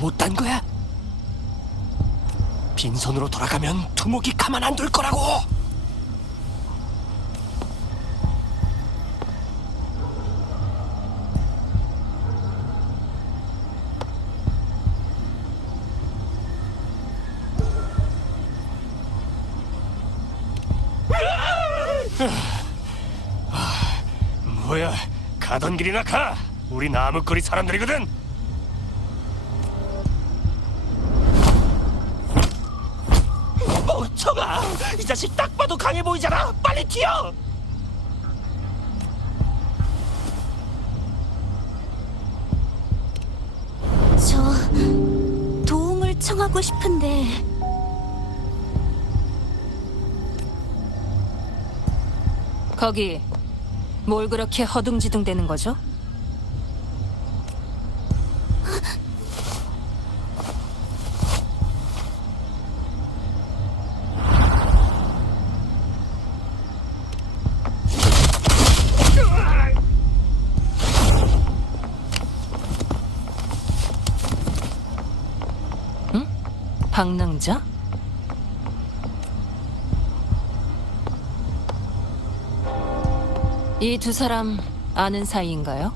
못단 거야? 빈손으로 돌아가면 두목이 가만 안 둘 거라고! 뭐야, 가던 길이나 가! 우리 나무거리 사람들이거든! 멍청아! 이 자식 딱 봐도 강해 보이잖아! 빨리 튀어! 저 도움을 청하고 싶은데 거기 뭘 그렇게 허둥지둥 대는 거죠? 응? 방랑자? 이 두 사람 아는 사이인가요?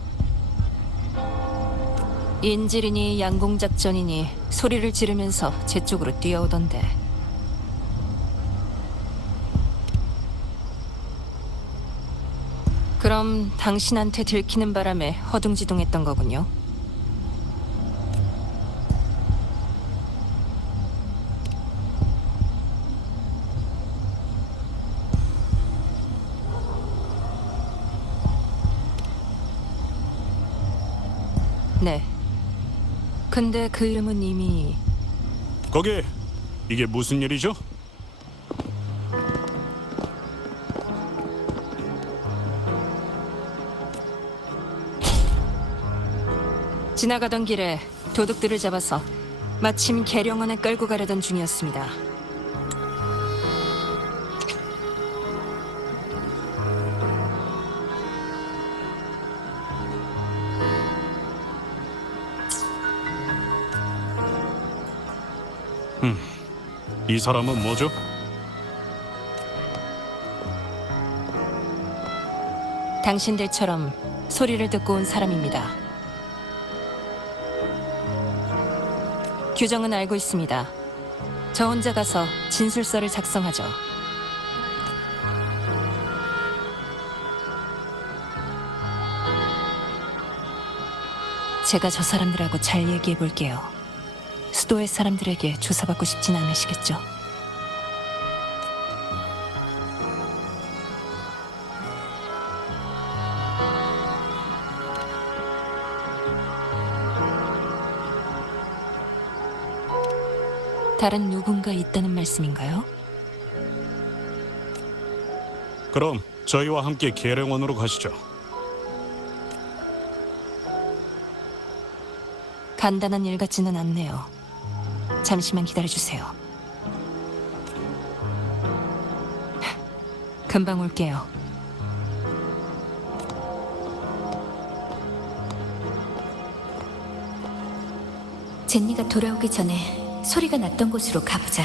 인질이니 양궁작전이니 소리를 지르면서 제 쪽으로 뛰어오던데. 그럼 당신한테 들키는 바람에 허둥지둥했던 거군요. 네. 근데 그 이름은 이미... 거기, 이게 무슨 일이죠? 지나가던 길에 도둑들을 잡아서 마침 계룡원에 끌고 가려던 중이었습니다. 이 사람은 뭐죠? 당신들처럼 소리를 듣고 온 사람입니다. 규정은 알고 있습니다. 저 혼자 가서 진술서를 작성하죠. 제가 저 사람들하고 잘 얘기해 볼게요. 수도의 사람들에게 조사받고 싶진 않으시겠죠? 다른 누군가 있다는 말씀인가요? 그럼 저희와 함께 계룡원으로 가시죠. 간단한 일 같지는 않네요. 잠시만 기다려주세요. 금방 올게요. 젠니가 돌아오기 전에 소리가 났던 곳으로 가보자.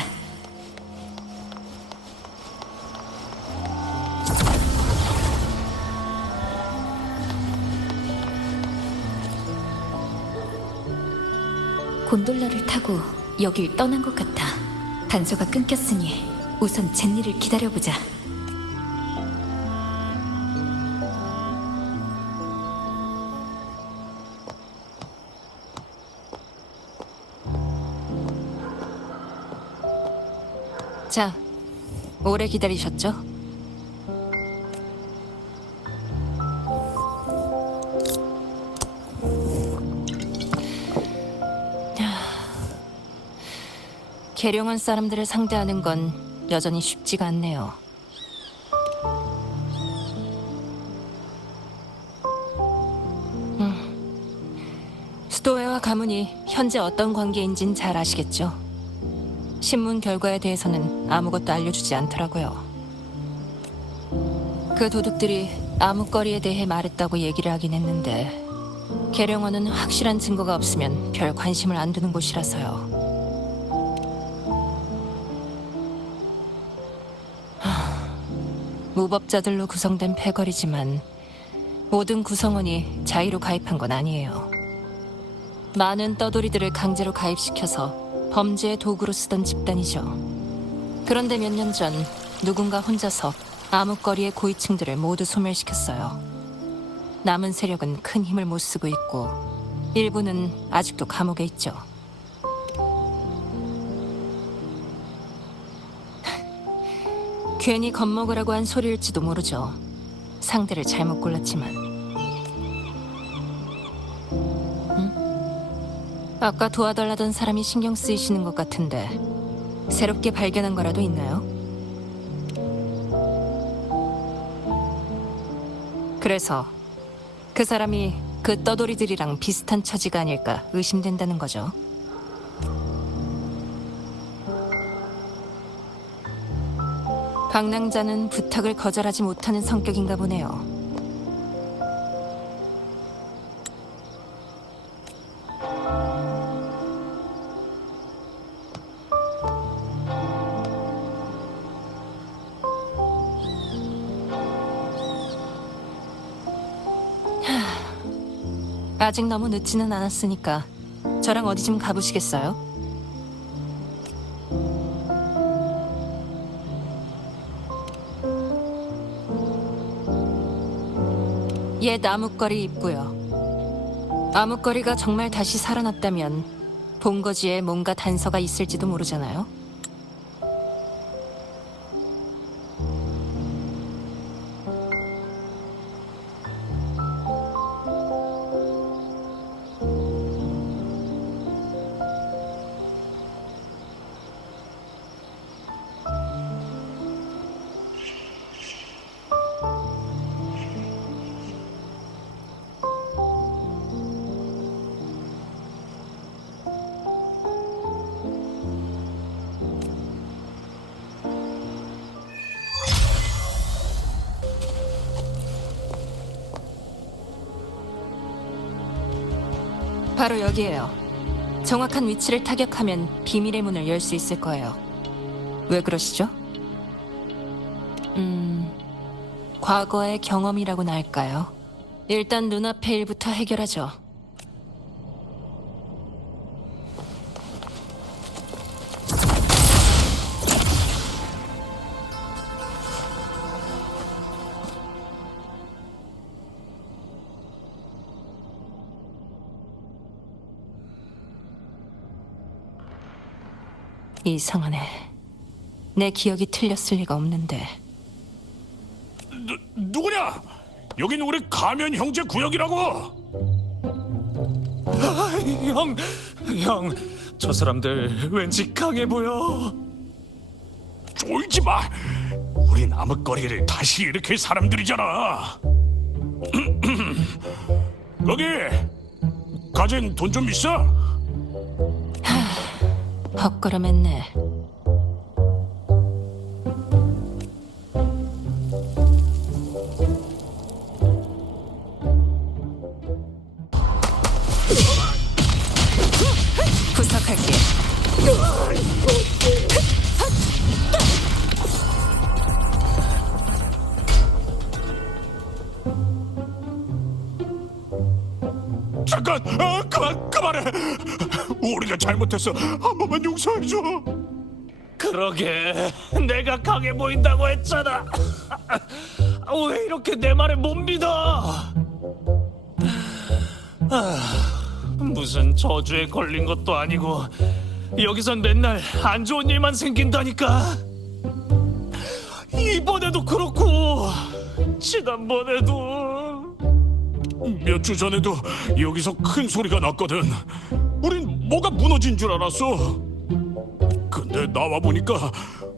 곤돌라를 타고 여길 떠난 것 같아. 단서가 끊겼으니 우선 젠니를 기다려보자. 자, 오래 기다리셨죠? 계룡원 사람들을 상대하는 건 여전히 쉽지가 않네요. 수도회와 가문이 현재 어떤 관계인진 잘 아시겠죠? 신문 결과에 대해서는 아무것도 알려주지 않더라고요. 그 도둑들이 암흑거리에 대해 말했다고 얘기를 하긴 했는데 계룡원은 확실한 증거가 없으면 별 관심을 안 두는 곳이라서요. 무법자들로 구성된 패거리지만 모든 구성원이 자의로 가입한 건 아니에요. 많은 떠돌이들을 강제로 가입시켜서 범죄의 도구로 쓰던 집단이죠. 그런데 몇 년 전 누군가 혼자서 암흑거리의 고위층들을 모두 소멸시켰어요. 남은 세력은 큰 힘을 못 쓰고 있고 일부는 아직도 감옥에 있죠. 괜히 겁먹으라고 한 소리일지도 모르죠. 상대를 잘못 골랐지만. 아까 도와달라던 사람이 신경 쓰이시는 것 같은데 새롭게 발견한 거라도 있나요? 그래서 그 사람이 그 떠돌이들이랑 비슷한 처지가 아닐까 의심된다는 거죠. 방랑자는 부탁을 거절하지 못하는 성격인가 보네요. 아직 너무 늦지는 않았으니까 저랑 어디 좀 가보시겠어요? 옛 암흑거리 입구요. 암흑거리가 정말 다시 살아났다면 본거지에 뭔가 단서가 있을지도 모르잖아요. 바로 여기에요. 정확한 위치를 타격하면 비밀의 문을 열 수 있을 거예요. 왜 그러시죠? 과거의 경험이라고나 할까요? 일단 눈앞의 일부터 해결하죠. 이상하네. 내 기억이 틀렸을 리가 없는데. 누구냐? 여긴 우리 가면 형제 구역이라고. 형, 저 사람들 왠지 강해 보여. 쫄지 마. 우린 암흑거리를 다시 일으킬 사람들이잖아. 거기 가진 돈 좀 있어? 헛걸음했네. 부석할게. 잠깐, 그만해. 우리가 잘못했어. 한 번만 용서해줘. 그러게, 내가 강해 보인다고 했잖아. 왜 이렇게 내 말을 못 믿어? 무슨 저주에 걸린 것도 아니고 여기선 맨날 안 좋은 일만 생긴다니까. 이번에도 그렇고 지난번에도. 몇 주 전에도 여기서 큰 소리가 났거든. 우린 뭐가 무너진 줄 알았어. 근데 나와 보니까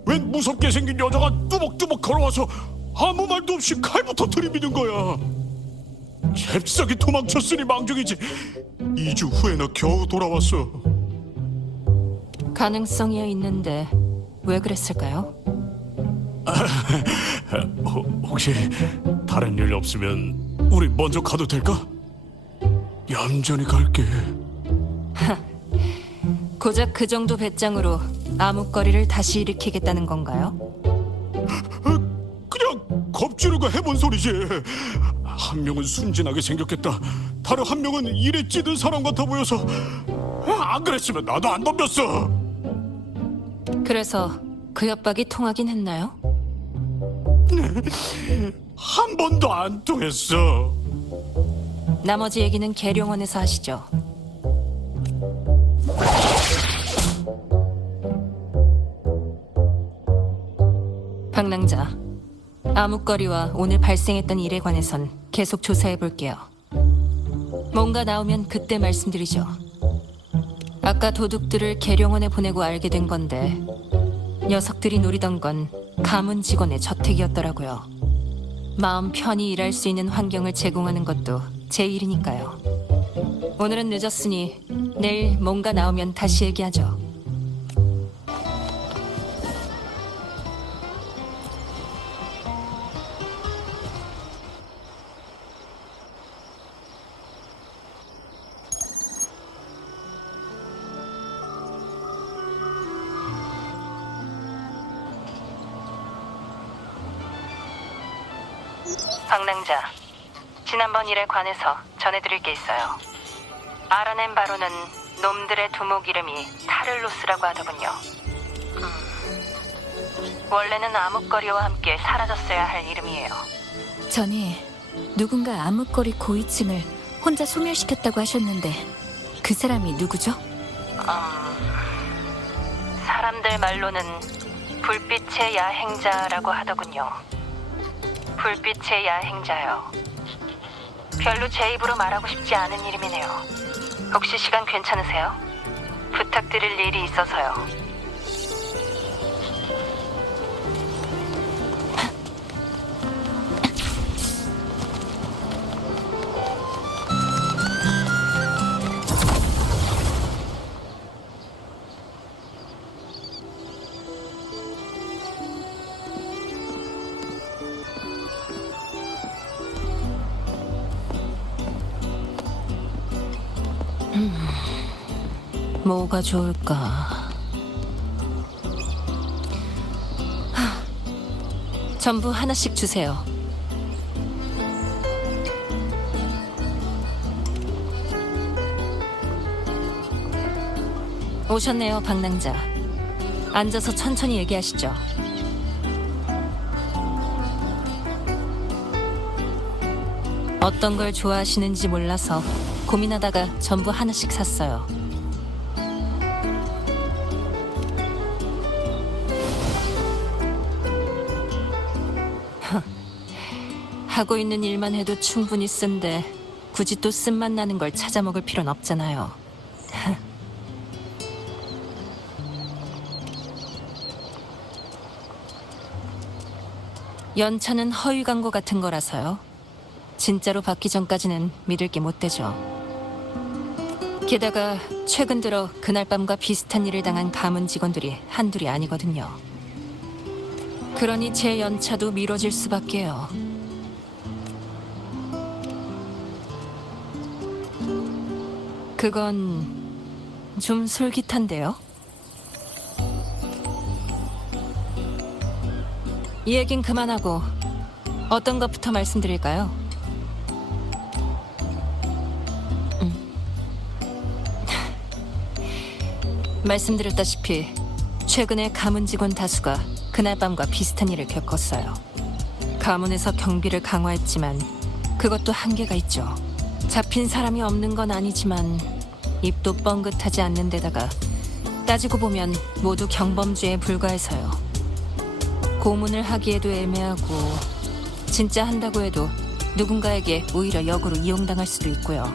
웬 무섭게 생긴 여자가 뚜벅뚜벅 걸어와서 아무 말도 없이 칼부터 들이미는 거야. 잽싸게 도망쳤으니 망정이지. 2주 후에 나 겨우 돌아왔어. 가능성이 있는데 왜 그랬을까요? 혹시 다른 일 없으면 우리 먼저 가도 될까? 얌전히 갈게. 고작 그 정도 배짱으로 암흑거리를 다시 일으키겠다는 건가요? 그냥 겁주려고 해본 소리지. 한 명은 순진하게 생겼겠다. 다른 한 명은 일에 찌든 사람 같아 보여서 안 그랬으면 나도 안 덤볐어. 그래서 그 협박이 통하긴 했나요? 한 번도 안 통했어. 나머지 얘기는 계룡원에서 하시죠. 방랑자, 암흑거리와 오늘 발생했던 일에 관해선 계속 조사해 볼게요. 뭔가 나오면 그때 말씀드리죠. 아까 도둑들을 계룡원에 보내고 알게 된 건데 녀석들이 노리던 건 가문 직원의 저택이었더라고요. 마음 편히 일할 수 있는 환경을 제공하는 것도 제 일이니까요. 오늘은 늦었으니 내일 뭔가 나오면 다시 얘기하죠. 방랑자, 지난번 일에 관해서 전해드릴 게 있어요. 알아낸 바로는 놈들의 두목 이름이 타를로스라고 하더군요. 원래는 암흑거리와 함께 사라졌어야 할 이름이에요. 전에 누군가 암흑거리 고위층을 혼자 소멸시켰다고 하셨는데 그 사람이 누구죠? 사람들 말로는 불빛의 야행자라고 하더군요. 불빛의 야행자요. 별로 제 입으로 말하고 싶지 않은 이름이네요. 혹시 시간 괜찮으세요? 부탁드릴 일이 있어서요. 뭐가 좋을까? 전부 하나씩 주세요. 오셨네요, 방랑자. 앉아서 천천히 얘기하시죠. 어떤 걸 좋아하시는지 몰라서 고민하다가 전부 하나씩 샀어요. 하고 있는 일만 해도 충분히 쓴데 굳이 또 쓴맛 나는 걸 찾아 먹을 필요는 없잖아요. 연차는 허위 광고 같은 거라서요. 진짜로 받기 전까지는 믿을 게 못 되죠. 게다가 최근 들어 그날 밤과 비슷한 일을 당한 가문 직원들이 한둘이 아니거든요. 그러니 제 연차도 미뤄질 수밖에요. 그건 좀 솔깃한데요. 이 얘긴 그만하고 어떤 것부터 말씀드릴까요? 말씀드렸다시피 최근에 가문 직원 다수가 그날 밤과 비슷한 일을 겪었어요. 가문에서 경비를 강화했지만 그것도 한계가 있죠. 잡힌 사람이 없는 건 아니지만 입도 뻥긋하지 않는 데다가 따지고 보면 모두 경범죄에 불과해서요. 고문을 하기에도 애매하고 진짜 한다고 해도 누군가에게 오히려 역으로 이용당할 수도 있고요.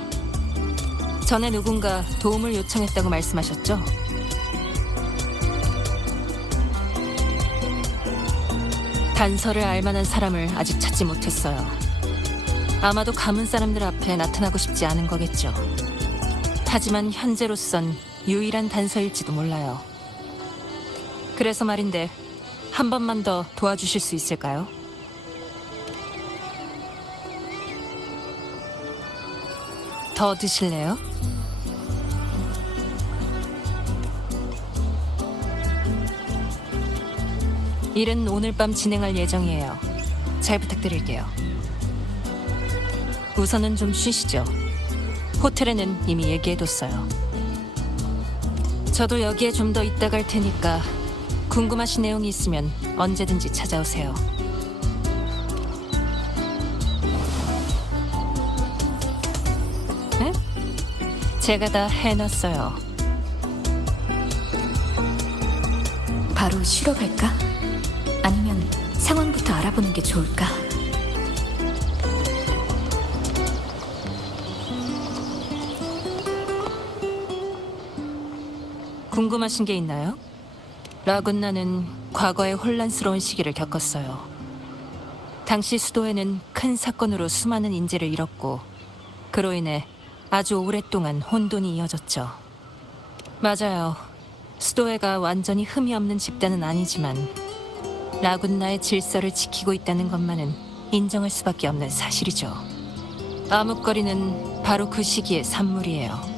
전에 누군가 도움을 요청했다고 말씀하셨죠? 단서를 알만한 사람을 아직 찾지 못했어요. 아마도 가문 사람들 앞에 나타나고 싶지 않은 거겠죠. 하지만 현재로선 유일한 단서일지도 몰라요. 그래서 말인데 한 번만 더 도와주실 수 있을까요? 더 드실래요? 일은 오늘 밤 진행할 예정이에요. 잘 부탁드릴게요. 우선은 좀 쉬시죠. 호텔에는 이미 얘기해뒀어요. 저도 여기에 좀 더 있다 갈 테니까 궁금하신 내용이 있으면 언제든지 찾아오세요. 네? 제가 다 해놨어요. 바로 쉬러 갈까? 아니면 상황부터 알아보는 게 좋을까? 궁금하신 게 있나요? 라군나는 과거에 혼란스러운 시기를 겪었어요. 당시 수도에는 큰 사건으로 수많은 인재를 잃었고 그로 인해 아주 오랫동안 혼돈이 이어졌죠. 맞아요. 수도회가 완전히 흠이 없는 집단은 아니지만 라군나의 질서를 지키고 있다는 것만은 인정할 수밖에 없는 사실이죠. 암흑거리는 바로 그 시기의 산물이에요.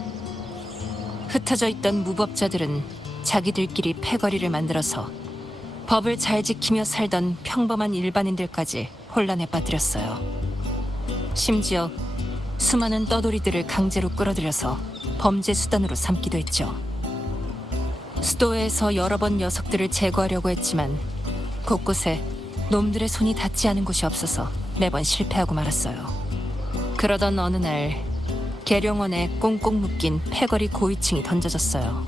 흩어져 있던 무법자들은 자기들끼리 패거리를 만들어서 법을 잘 지키며 살던 평범한 일반인들까지 혼란에 빠뜨렸어요. 심지어 수많은 떠돌이들을 강제로 끌어들여서 범죄 수단으로 삼기도 했죠. 수도회에서 여러 번 녀석들을 제거하려고 했지만 곳곳에 놈들의 손이 닿지 않은 곳이 없어서 매번 실패하고 말았어요. 그러던 어느 날 계룡원에 꽁꽁 묶인 패거리 고위층이 던져졌어요.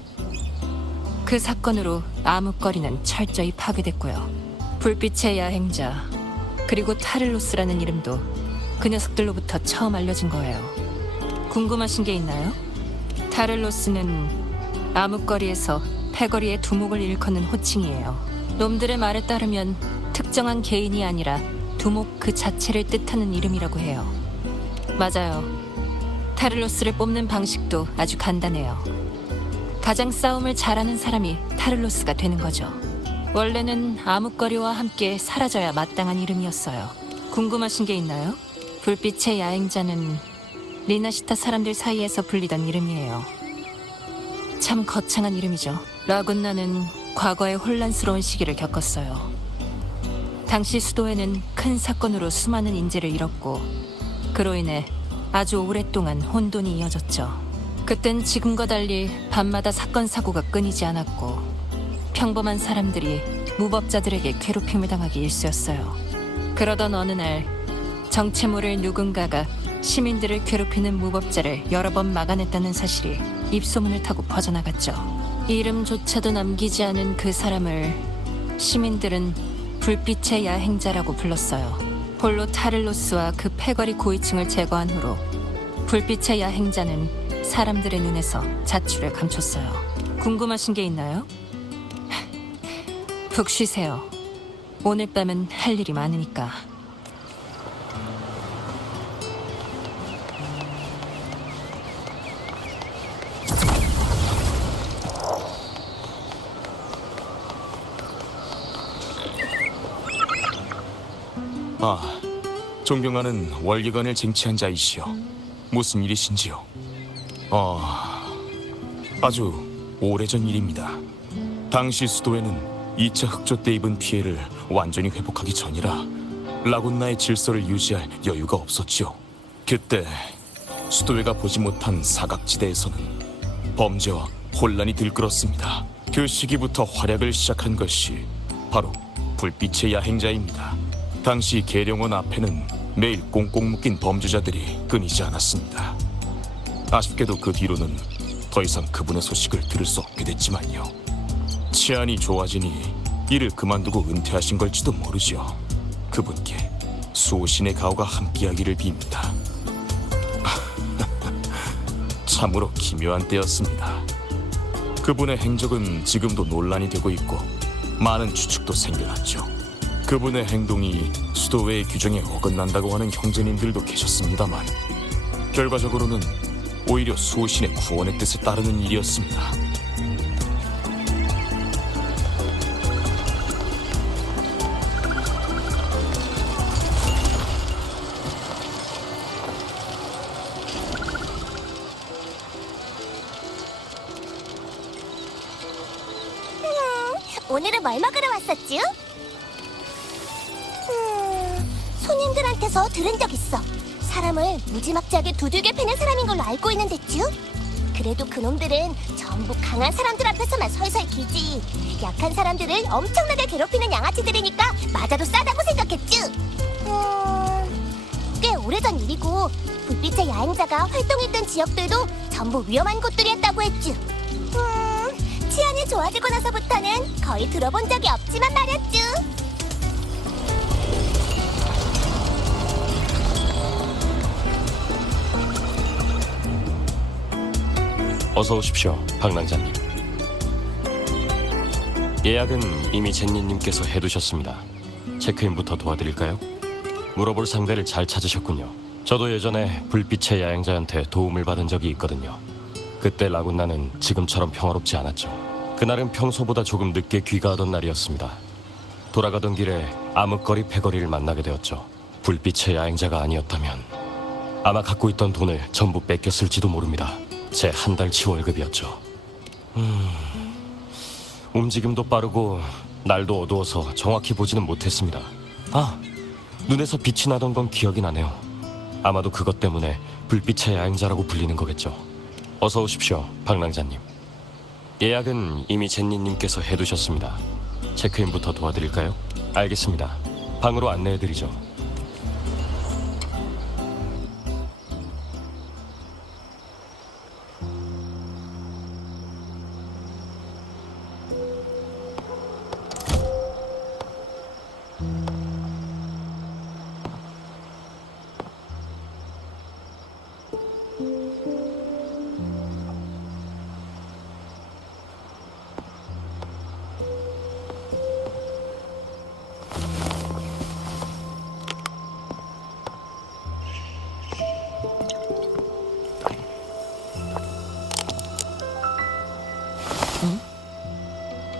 그 사건으로 암흑거리는 철저히 파괴됐고요. 불빛의 야행자 그리고 타를로스라는 이름도 그 녀석들로부터 처음 알려진 거예요. 궁금하신 게 있나요? 타를로스는 암흑거리에서 패거리의 두목을 일컫는 호칭이에요. 놈들의 말에 따르면 특정한 개인이 아니라 두목 그 자체를 뜻하는 이름이라고 해요. 맞아요. 타를로스를 뽑는 방식도 아주 간단해요. 가장 싸움을 잘하는 사람이 타를로스가 되는 거죠. 원래는 암흑거리와 함께 사라져야 마땅한 이름이었어요. 궁금하신 게 있나요? 불빛의 야행자는 리나시타 사람들 사이에서 불리던 이름이에요. 참 거창한 이름이죠. 라군나는 과거에 혼란스러운 시기를 겪었어요. 당시 수도에는 큰 사건으로 수많은 인재를 잃었고 그로 인해 아주 오랫동안 혼돈이 이어졌죠. 그땐 지금과 달리 밤마다 사건 사고가 끊이지 않았고 평범한 사람들이 무법자들에게 괴롭힘을 당하기 일쑤였어요. 그러던 어느 날 정체 모를 누군가가 시민들을 괴롭히는 무법자를 여러 번 막아냈다는 사실이 입소문을 타고 퍼져나갔죠. 이름조차도 남기지 않은 그 사람을 시민들은 불빛의 야행자라고 불렀어요. 홀로 타를로스와 그 패거리 고위층을 제거한 후로 불빛의 야행자는 사람들의 눈에서 자취를 감췄어요. 궁금하신 게 있나요? 푹 쉬세요. 오늘 밤은 할 일이 많으니까. 아, 존경하는 월계관을 쟁취한 자이시여, 무슨 일이신지요? 아주 오래전 일입니다. 당시 수도에는 2차 흑조 때 입은 피해를 완전히 회복하기 전이라 라군나의 질서를 유지할 여유가 없었지요. 그때 수도회가 보지 못한 사각지대에서는 범죄와 혼란이 들끓었습니다. 그 시기부터 활약을 시작한 것이 바로 불빛의 야행자입니다. 당시 계룡원 앞에는 매일 꽁꽁 묶인 범죄자들이 끊이지 않았습니다. 아쉽게도 그 뒤로는 더 이상 그분의 소식을 들을 수 없게 됐지만요. 치안이 좋아지니 일을 그만두고 은퇴하신 걸지도 모르지요. 그분께 수호신의 가호가 함께하기를 빕니다. 참으로 기묘한 때였습니다. 그분의 행적은 지금도 논란이 되고 있고 많은 추측도 생겨났죠. 그분의 행동이 수도회의 규정에 어긋난다고 하는 형제님들도 계셨습니다만 결과적으로는 오히려 수호신의 구원의 뜻에 따르는 일이었습니다. 오늘은 뭘 먹으러 왔었쥬? 손님들한테서 들은 적 있어. 사람을 무지막지하게 두들겨 패는 사람인 걸로 알고 있는데쭈. 그래도 그놈들은 전부 강한 사람들 앞에서만 설설 기지. 약한 사람들을 엄청나게 괴롭히는 양아치들이니까 맞아도 싸다고 생각했쥬. 꽤 오래전 일이고 불빛의 야행자가 활동했던 지역들도 전부 위험한 곳들이었다고 했쥬. 치안이 좋아지고 나서부터는 거의 들어본 적이 없지만 말였쥬. 어서 오십시오, 박랑자님. 예약은 이미 젠니님께서 해두셨습니다. 체크인부터 도와드릴까요? 물어볼 상대를 잘 찾으셨군요. 저도 예전에 불빛의 야행자한테 도움을 받은 적이 있거든요. 그때 라군나는 지금처럼 평화롭지 않았죠. 그날은 평소보다 조금 늦게 귀가하던 날이었습니다. 돌아가던 길에 암흑거리 패거리를 만나게 되었죠. 불빛의 야행자가 아니었다면 아마 갖고 있던 돈을 전부 뺏겼을지도 모릅니다. 제 한 달치 월급이었죠. 움직임도 빠르고 날도 어두워서 정확히 보지는 못했습니다. 눈에서 빛이 나던 건 기억이 나네요. 아마도 그것 때문에 불빛의 야행자라고 불리는 거겠죠. 어서 오십시오, 박랑자님. 예약은 이미 젠니님께서 해두셨습니다. 체크인부터 도와드릴까요? 알겠습니다. 방으로 안내해드리죠.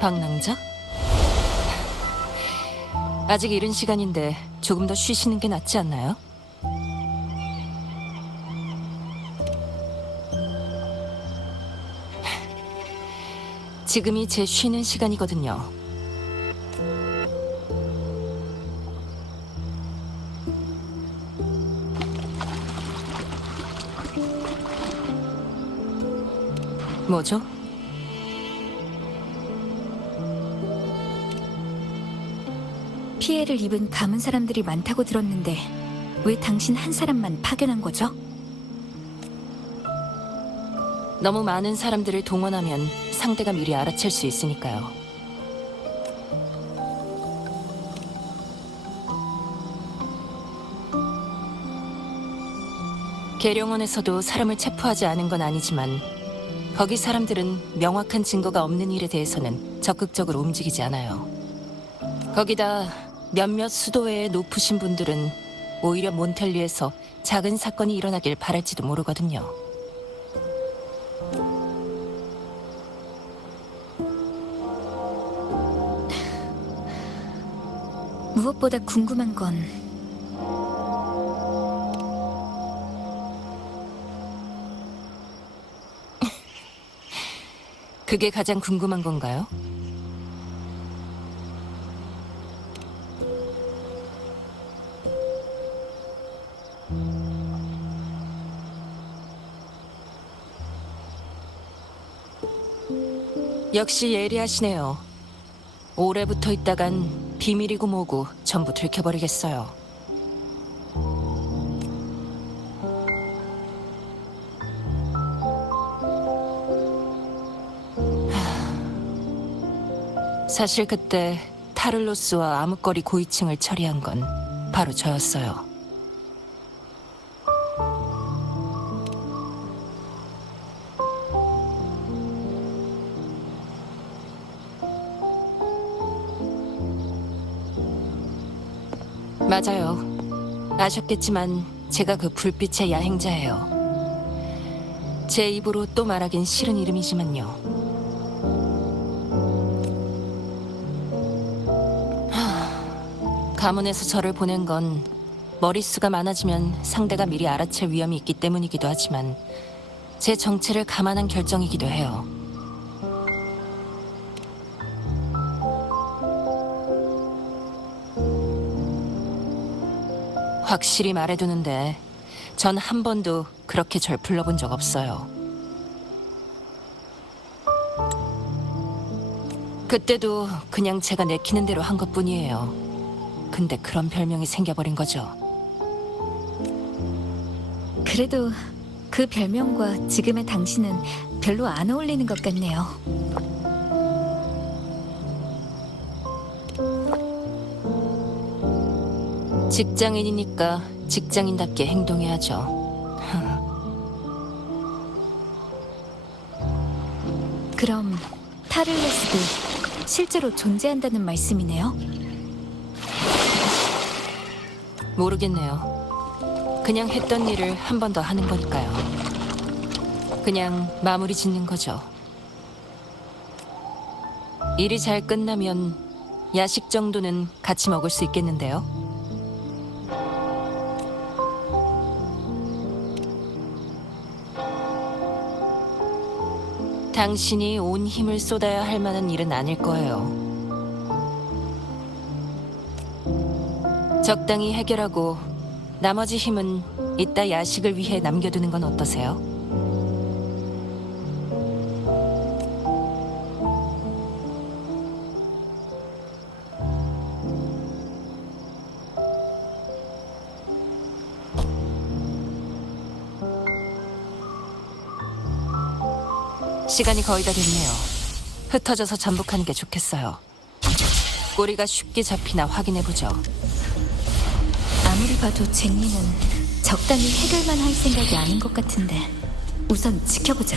박랑자? 아직 이른 시간인데 조금 더 쉬시는 게 낫지 않나요? 지금이 제 쉬는 시간이거든요. 뭐죠? 피해를 입은 감은 사람들이 많다고 들었는데 왜 당신 한 사람만 파견한 거죠? 너무 많은 사람들을 동원하면 상대가 미리 알아챌 수 있으니까요. 계룡원에서도 사람을 체포하지 않은 건 아니지만 거기 사람들은 명확한 증거가 없는 일에 대해서는 적극적으로 움직이지 않아요. 거기다 몇몇 수도회의 높으신 분들은 오히려 몬텔리에서 작은 사건이 일어나길 바랄지도 모르거든요. 무엇보다 궁금한 건 그게 가장 궁금한 건가요? 역시 예리하시네요. 오래 붙어 있다간 비밀이고 뭐고 전부 들켜버리겠어요. 사실 그때 타를로스와 암흑거리 고위층을 처리한 건 바로 저였어요. 맞아요. 아셨겠지만 제가 그 불빛의 야행자예요. 제 입으로 또 말하긴 싫은 이름이지만요. 가문에서 저를 보낸 건 머릿수가 많아지면 상대가 미리 알아챌 위험이 있기 때문이기도 하지만 제 정체를 감안한 결정이기도 해요. 확실히 말해두는데 전 한 번도 그렇게 절 불러본 적 없어요. 그때도 그냥 제가 내키는 대로 한 것뿐이에요. 근데 그런 별명이 생겨버린 거죠. 그래도 그 별명과 지금의 당신은 별로 안 어울리는 것 같네요. 직장인이니까 직장인답게 행동해야죠. 그럼 타를레스도 실제로 존재한다는 말씀이네요? 모르겠네요. 그냥 했던 일을 한 번 더 하는 거니까요. 그냥 마무리 짓는 거죠. 일이 잘 끝나면 야식 정도는 같이 먹을 수 있겠는데요. 당신이 온 힘을 쏟아야 할 만한 일은 아닐 거예요. 적당히 해결하고 나머지 힘은 이따 야식을 위해 남겨두는 건 어떠세요? 시간이 거의 다 됐네요. 흩어져서 잠복하는 게 좋겠어요. 꼬리가 쉽게 잡히나 확인해보죠. 아무리 봐도 젠니는 적당히 해결만 할 생각이 아닌 것 같은데 우선 지켜보자.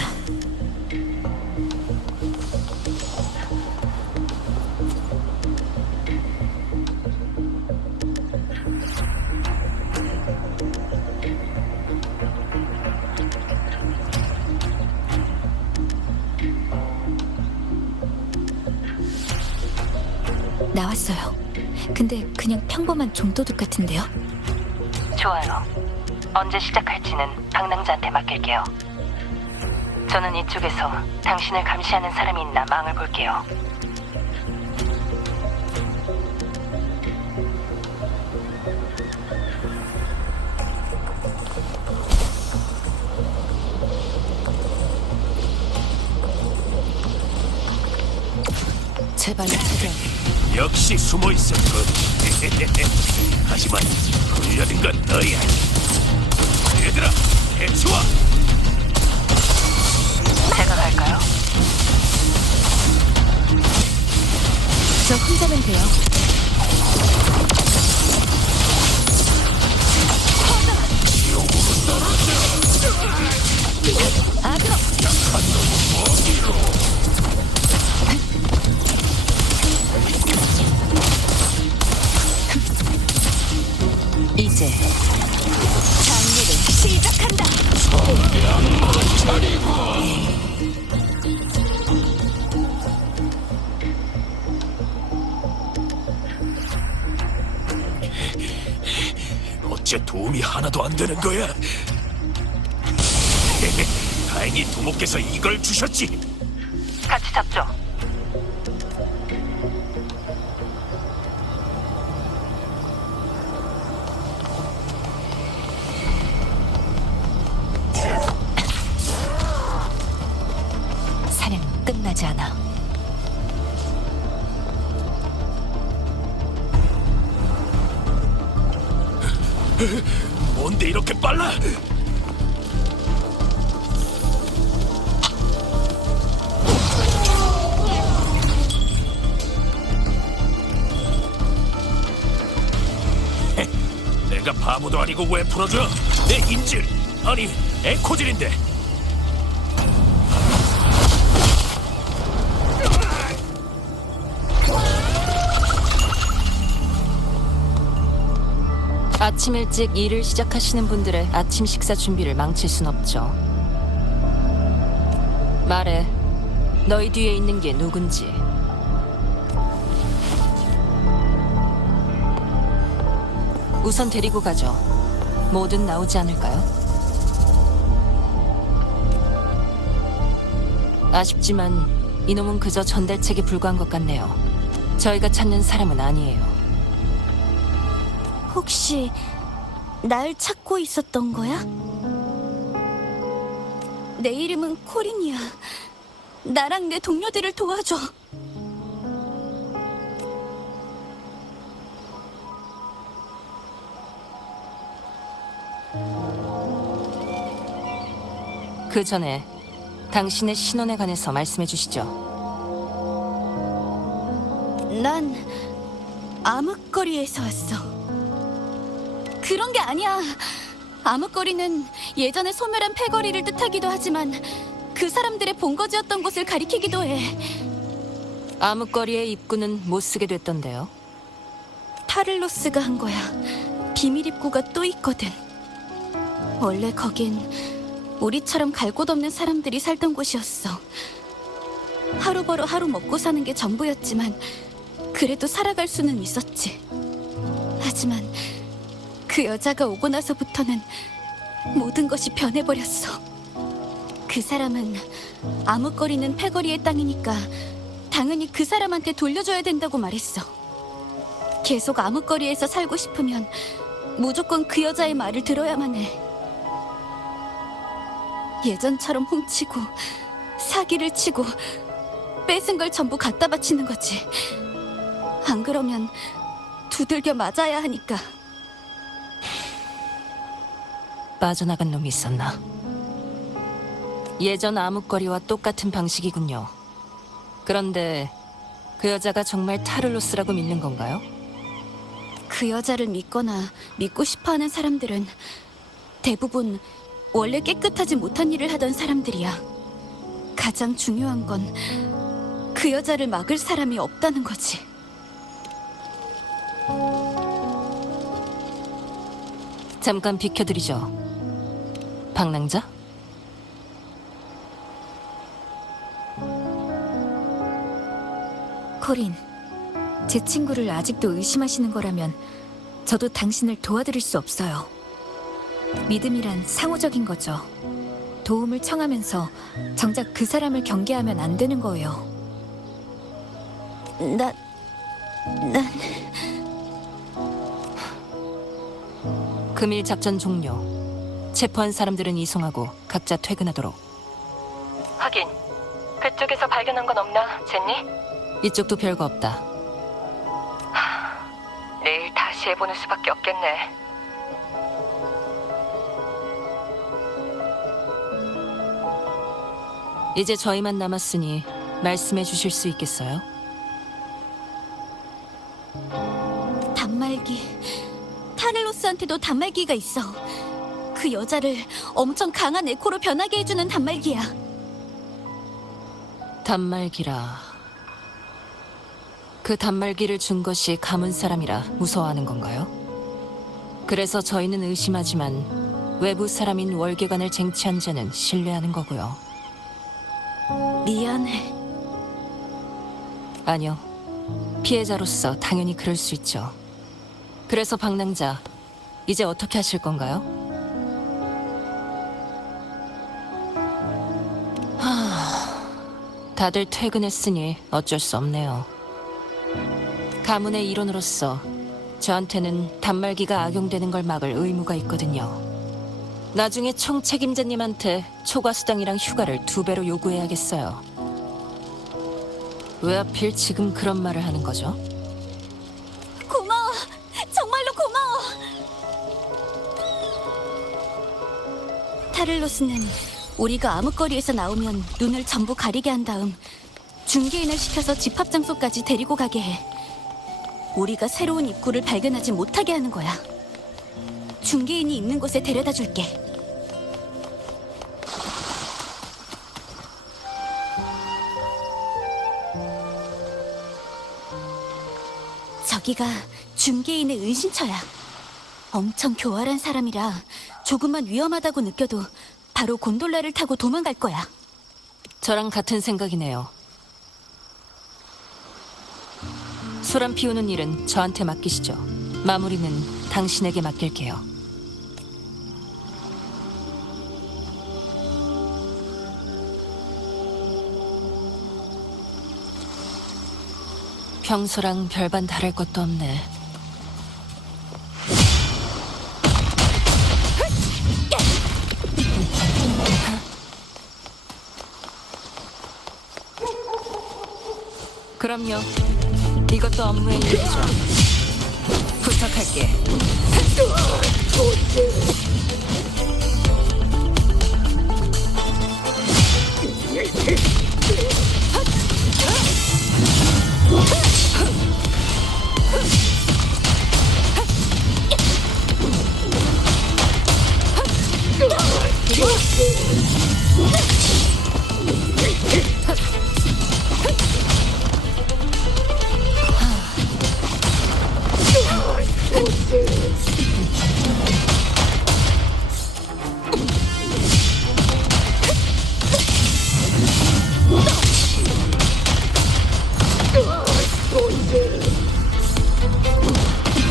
나왔어요. 근데 그냥 평범한 좀도둑 같은데요? 좋아요. 언제 시작할지는 방랑자한테 맡길게요. 저는 이쪽에서 당신을 감시하는 사람이 있나 망을 볼게요. 제발 최대한 역시 숨어 있었군. 하지만 걸려든 건 너야. 얘들아, 해치워! 제가 갈까요? 저 혼자면 돼요. 이제 장례를 시작한다. 어째 도움이 하나도 안 되는 거야? 다행히 두목께서 이걸 주셨지. 같이 잡죠. 사냥 끝나지 않아. 뭔데 이렇게 빨라? 내가 바보도 아니고 왜 풀어줘? 내 인질, 아니 에코질인데. 아침 일찍 일을 시작하시는 분들의 아침 식사 준비를 망칠 순 없죠. 말해, 너희 뒤에 있는 게 누군지. 우선 데리고 가죠. 뭐든 나오지 않을까요? 아쉽지만 이놈은 그저 전달책에 불과한 것 같네요. 저희가 찾는 사람은 아니에요. 혹시 날 찾고 있었던 거야? 내 이름은 코린이야. 나랑 내 동료들을 도와줘. 그 전에 당신의 신원에 관해서 말씀해 주시죠. 난 암흑거리에서 왔어. 그런 게 아니야. 암흑거리는 예전에 소멸한 패거리를 뜻하기도 하지만 그 사람들의 본거지였던 곳을 가리키기도 해. 암흑거리의 입구는 못 쓰게 됐던데요. 타를로스가 한 거야. 비밀 입구가 또 있거든. 원래 거긴 우리처럼 갈 곳 없는 사람들이 살던 곳이었어. 하루 벌어 하루 먹고 사는 게 전부였지만 그래도 살아갈 수는 있었지. 하지만 그 여자가 오고 나서부터는 모든 것이 변해버렸어. 그 사람은 암흑거리는 패거리의 땅이니까 당연히 그 사람한테 돌려줘야 된다고 말했어. 계속 암흑거리에서 살고 싶으면 무조건 그 여자의 말을 들어야만 해. 예전처럼 훔치고 사기를 치고 뺏은 걸 전부 갖다 바치는 거지. 안 그러면 두들겨 맞아야 하니까. 빠져나간 놈이 있었나? 예전 암흑거리와 똑같은 방식이군요. 그런데 그 여자가 정말 타를로스라고 믿는 건가요? 그 여자를 믿거나 믿고 싶어하는 사람들은 대부분 원래 깨끗하지 못한 일을 하던 사람들이야. 가장 중요한 건 그 여자를 막을 사람이 없다는 거지. 잠깐 비켜드리죠. 방랑자? 코린, 제 친구를 아직도 의심하시는 거라면 저도 당신을 도와드릴 수 없어요. 믿음이란 상호적인 거죠. 도움을 청하면서 정작 그 사람을 경계하면 안 되는 거예요. 난 금일 작전 종료. 체포한 사람들은 이송하고 각자 퇴근하도록. 확인. 그쪽에서 발견한 건 없나, 제니? 이쪽도 별거 없다. 내일 다시 해보는 수밖에 없겠네. 이제 저희만 남았으니 말씀해 주실 수 있겠어요? 단말기. 타를로스한테도 단말기가 있어. 그 여자를 엄청 강한 에코로 변하게 해주는 단말기야. 단말기라. 그 단말기를 준 것이 가문 사람이라 무서워하는 건가요? 그래서 저희는 의심하지만 외부 사람인 월계관을 쟁취한 자는 신뢰하는 거고요. 미안해. 아니요. 피해자로서 당연히 그럴 수 있죠. 그래서 방랑자, 이제 어떻게 하실 건가요? 다들 퇴근했으니 어쩔 수 없네요. 가문의 일원으로서 저한테는 단말기가 악용되는 걸 막을 의무가 있거든요. 나중에 총 책임자님한테 초과 수당이랑 휴가를 2배로 요구해야겠어요. 왜 하필 지금 그런 말을 하는 거죠? 고마워. 정말로 고마워. 타를로스는 우리가 암흑거리에서 나오면 눈을 전부 가리게 한 다음 중개인을 시켜서 집합 장소까지 데리고 가게 해. 우리가 새로운 입구를 발견하지 못하게 하는 거야. 중개인이 있는 곳에 데려다 줄게. 저기가 중개인의 은신처야. 엄청 교활한 사람이라 조금만 위험하다고 느껴도 바로 곤돌라를 타고 도망갈 거야. 저랑 같은 생각이네요. 소란 피우는 일은 저한테 맡기시죠. 마무리는 당신에게 맡길게요. 평소랑 별반 다를 것도 없네. 그럼요. 이것도 업무의 일부죠. 부탁할게.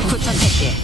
부탁할게.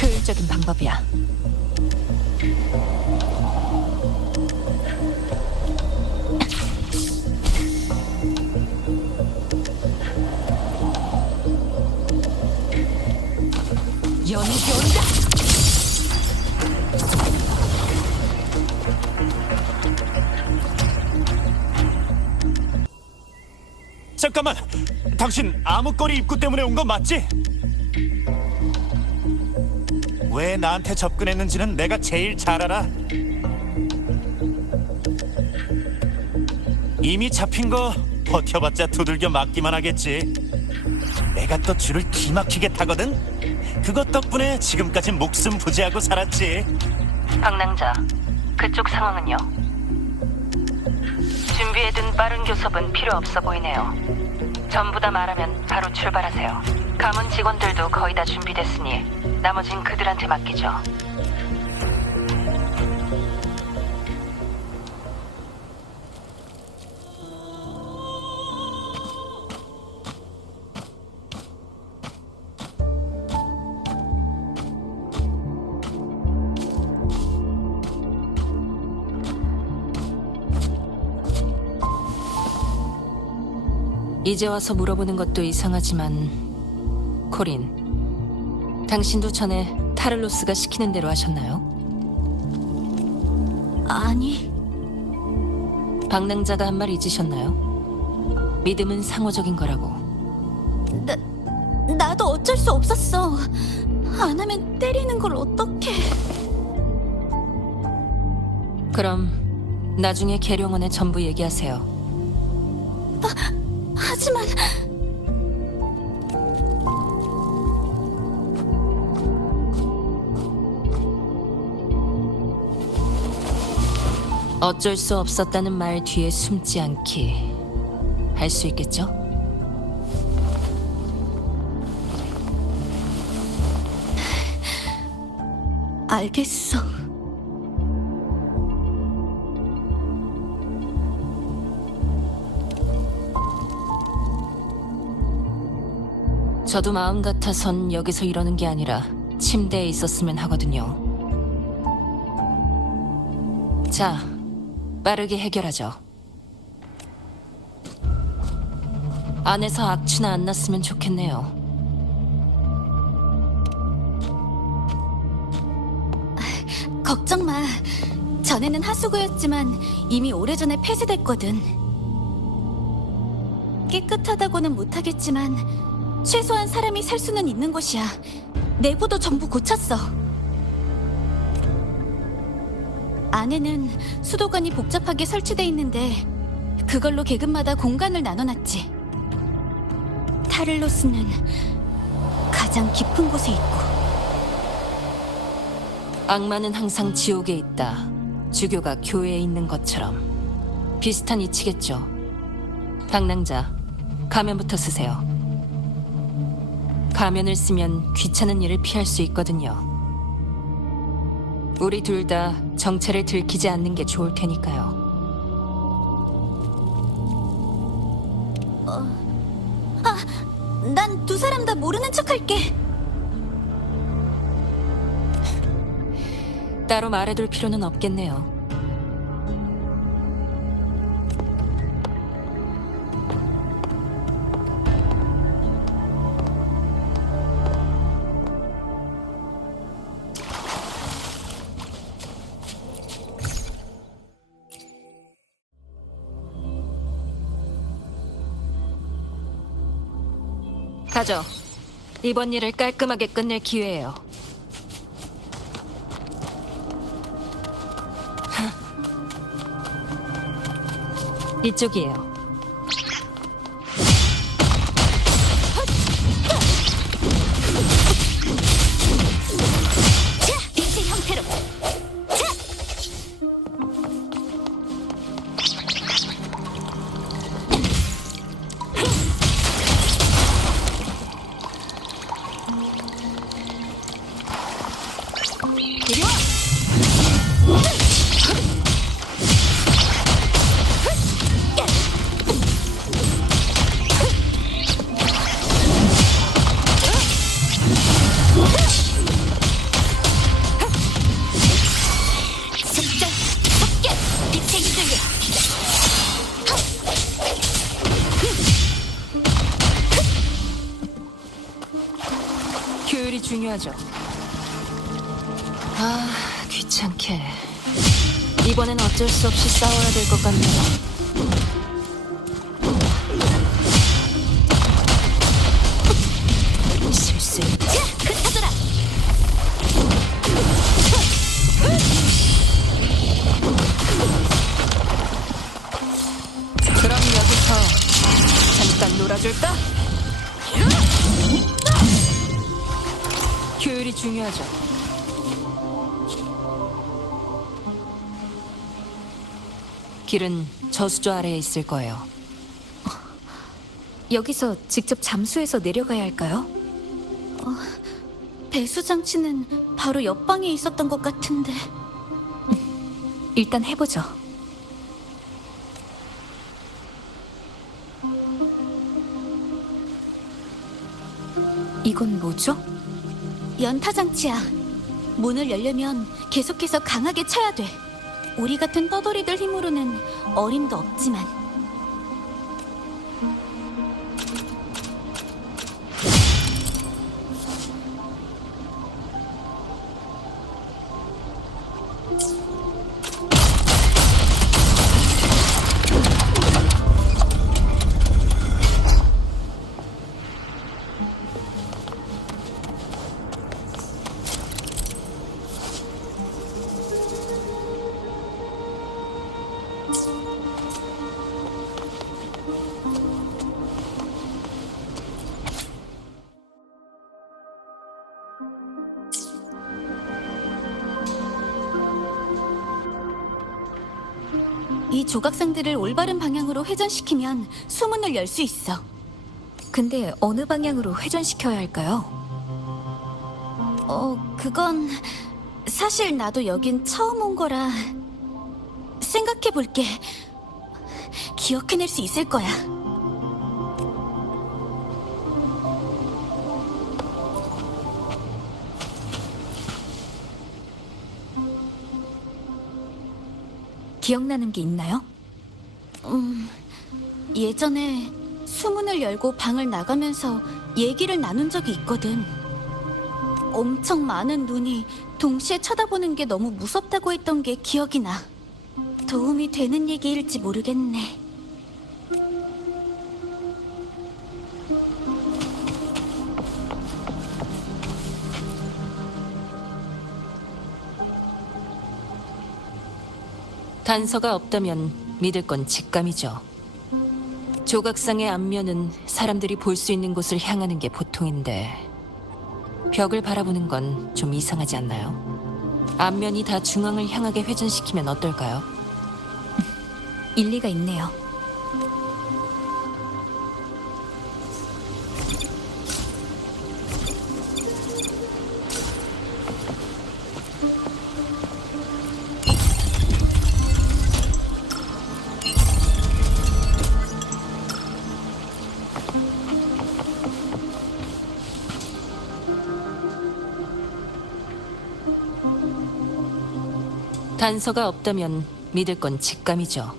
효율적인 방법이야. 연익이 온다. 잠깐만, 당신 암흑거리 입구 때문에 온 건 맞지? 왜 나한테 접근했는지는 내가 제일 잘 알아. 이미 잡힌 거 버텨봤자 두들겨 맞기만 하겠지. 내가 또 줄을 기막히게 타거든. 그것 덕분에 지금까지 목숨 부지하고 살았지. 방랑자, 그쪽 상황은요? 준비해둔 빠른 교섭은 필요 없어 보이네요. 전부 다 말하면 바로 출발하세요. 가문 직원들도 거의 다 준비됐으니 나머진 그들한테 맡기죠. 이제 와서 물어보는 것도 이상하지만 코린, 당신도 전에 타를로스가 시키는 대로 하셨나요? 아니, 방랑자가 한 말 잊으셨나요? 믿음은 상호적인 거라고. 나도 어쩔 수 없었어. 안 하면 때리는 걸 어떡해. 그럼 나중에 계룡원에 전부 얘기하세요. 하지만 어쩔 수 없었다는 말 뒤에 숨지 않기 할 수 있겠죠? 알겠어. 저도 마음 같아선 여기서 이러는 게 아니라 침대에 있었으면 하거든요. 자, 빠르게 해결하죠. 안에서 악취나 안 났으면 좋겠네요. 걱정 마. 전에는 하수구였지만 이미 오래전에 폐쇄됐거든. 깨끗하다고는 못하겠지만 최소한 사람이 살 수는 있는 곳이야. 내부도 전부 고쳤어. 안에는 수도관이 복잡하게 설치돼 있는데 그걸로 계급마다 공간을 나눠놨지. 타를로스는 가장 깊은 곳에 있고. 악마는 항상 지옥에 있다. 주교가 교회에 있는 것처럼. 비슷한 이치겠죠. 방랑자, 가면부터 쓰세요. 가면을 쓰면 귀찮은 일을 피할 수 있거든요. 우리 둘 다 정체를 들키지 않는 게 좋을 테니까요. 난 두 사람 다 모르는 척할게. 따로 말해둘 필요는 없겠네요. 가죠. 이번 일을 깔끔하게 끝낼 기회예요. 이쪽이에요. 빛의 형태로. 이리 와! 숙전, 섭격, 빛의 이들려. 효율이 중요하죠. 아, 귀찮게. 이번엔 어쩔 수 없이 싸워야 될 것 같네요. 실수. 흩어져라. 그럼 여기서 잠깐 놀아줄까? 효율이 중요하죠. 길은 저수조 아래에 있을 거예요. 여기서 직접 잠수해서 내려가야 할까요? 배수 장치는 바로 옆방에 있었던 것 같은데. 일단 해보죠. 이건 뭐죠? 연타 장치야. 문을 열려면 계속해서 강하게 쳐야 돼. 우리 같은 떠돌이들 힘으로는 어림도 없지만. 이 조각상들을 올바른 방향으로 회전시키면 수문을 열 수 있어. 근데 어느 방향으로 회전시켜야 할까요? 그건 사실 나도 여긴 처음 온 거라 생각해 볼게. 기억해낼 수 있을 거야. 기억나는 게 있나요? 예전에 수문을 열고 방을 나가면서 얘기를 나눈 적이 있거든. 엄청 많은 눈이 동시에 쳐다보는 게 너무 무섭다고 했던 게 기억이 나. 도움이 되는 얘기일지 모르겠네. 단서가 없다면 믿을 건 직감이죠. 조각상의 앞면은 사람들이 볼 수 있는 곳을 향하는 게 보통인데 벽을 바라보는 건 좀 이상하지 않나요? 앞면이 다 중앙을 향하게 회전시키면 어떨까요? 일리가 있네요. 단서가 없다면 믿을 건 직감이죠.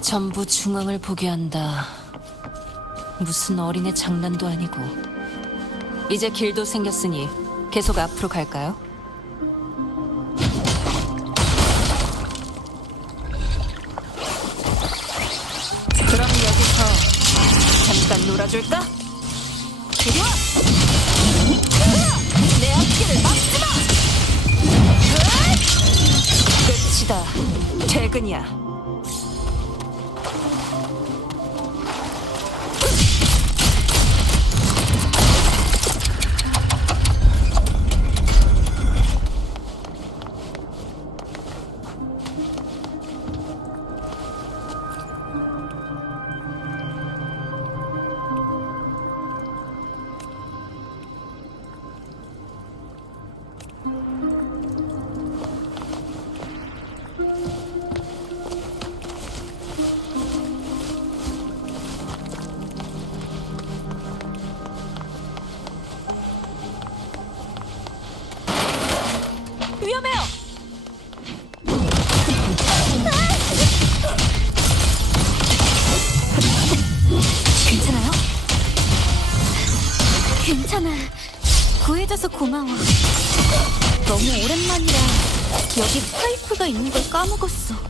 전부 중앙을 보게 한다. 무슨 어린애 장난도 아니고. 이제 길도 생겼으니 계속 앞으로 갈까요? 그럼 여기서 잠깐 놀아줄까? 이리 와! 내 앞길을 막지 마! 끝이다. 퇴근이야. 위험해요! 괜찮아요? 괜찮아. 구해줘서 고마워. 너무 오랜만이라 여기 파이프가 있는 걸 까먹었어.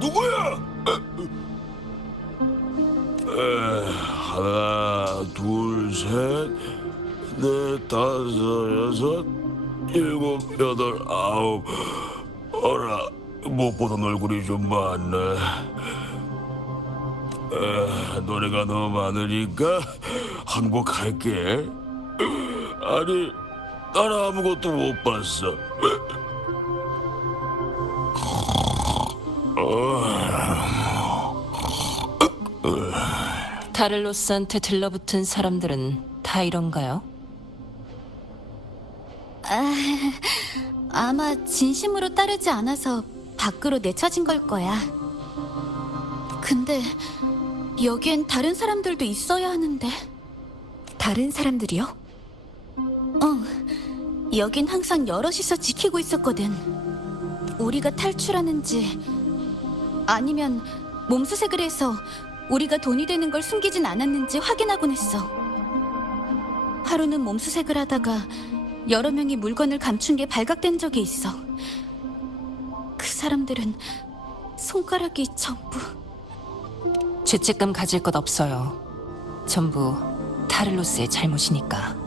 누구야? 하나, 둘, 셋, 넷, 다섯, 여섯, 일곱, 여덟, 아홉. 어라, 못 보던 얼굴이 좀 많네. 노래가 너무 많으니까 항복할게. 아니, 난 아무것도 못 봤어. 다를로스한테 들러붙은 사람들은 다 이런가요? 아마 진심으로 따르지 않아서 밖으로 내쳐진 걸 거야. 근데 여기엔 다른 사람들도 있어야 하는데. 다른 사람들이요? 여긴 항상 여럿이서 지키고 있었거든. 우리가 탈출하는지 아니면 몸수색을 해서 우리가 돈이 되는 걸 숨기진 않았는지 확인하곤 했어. 하루는 몸수색을 하다가 여러 명이 물건을 감춘 게 발각된 적이 있어. 그 사람들은 손가락이 전부... 죄책감 가질 것 없어요. 전부 다 타를로스의 잘못이니까.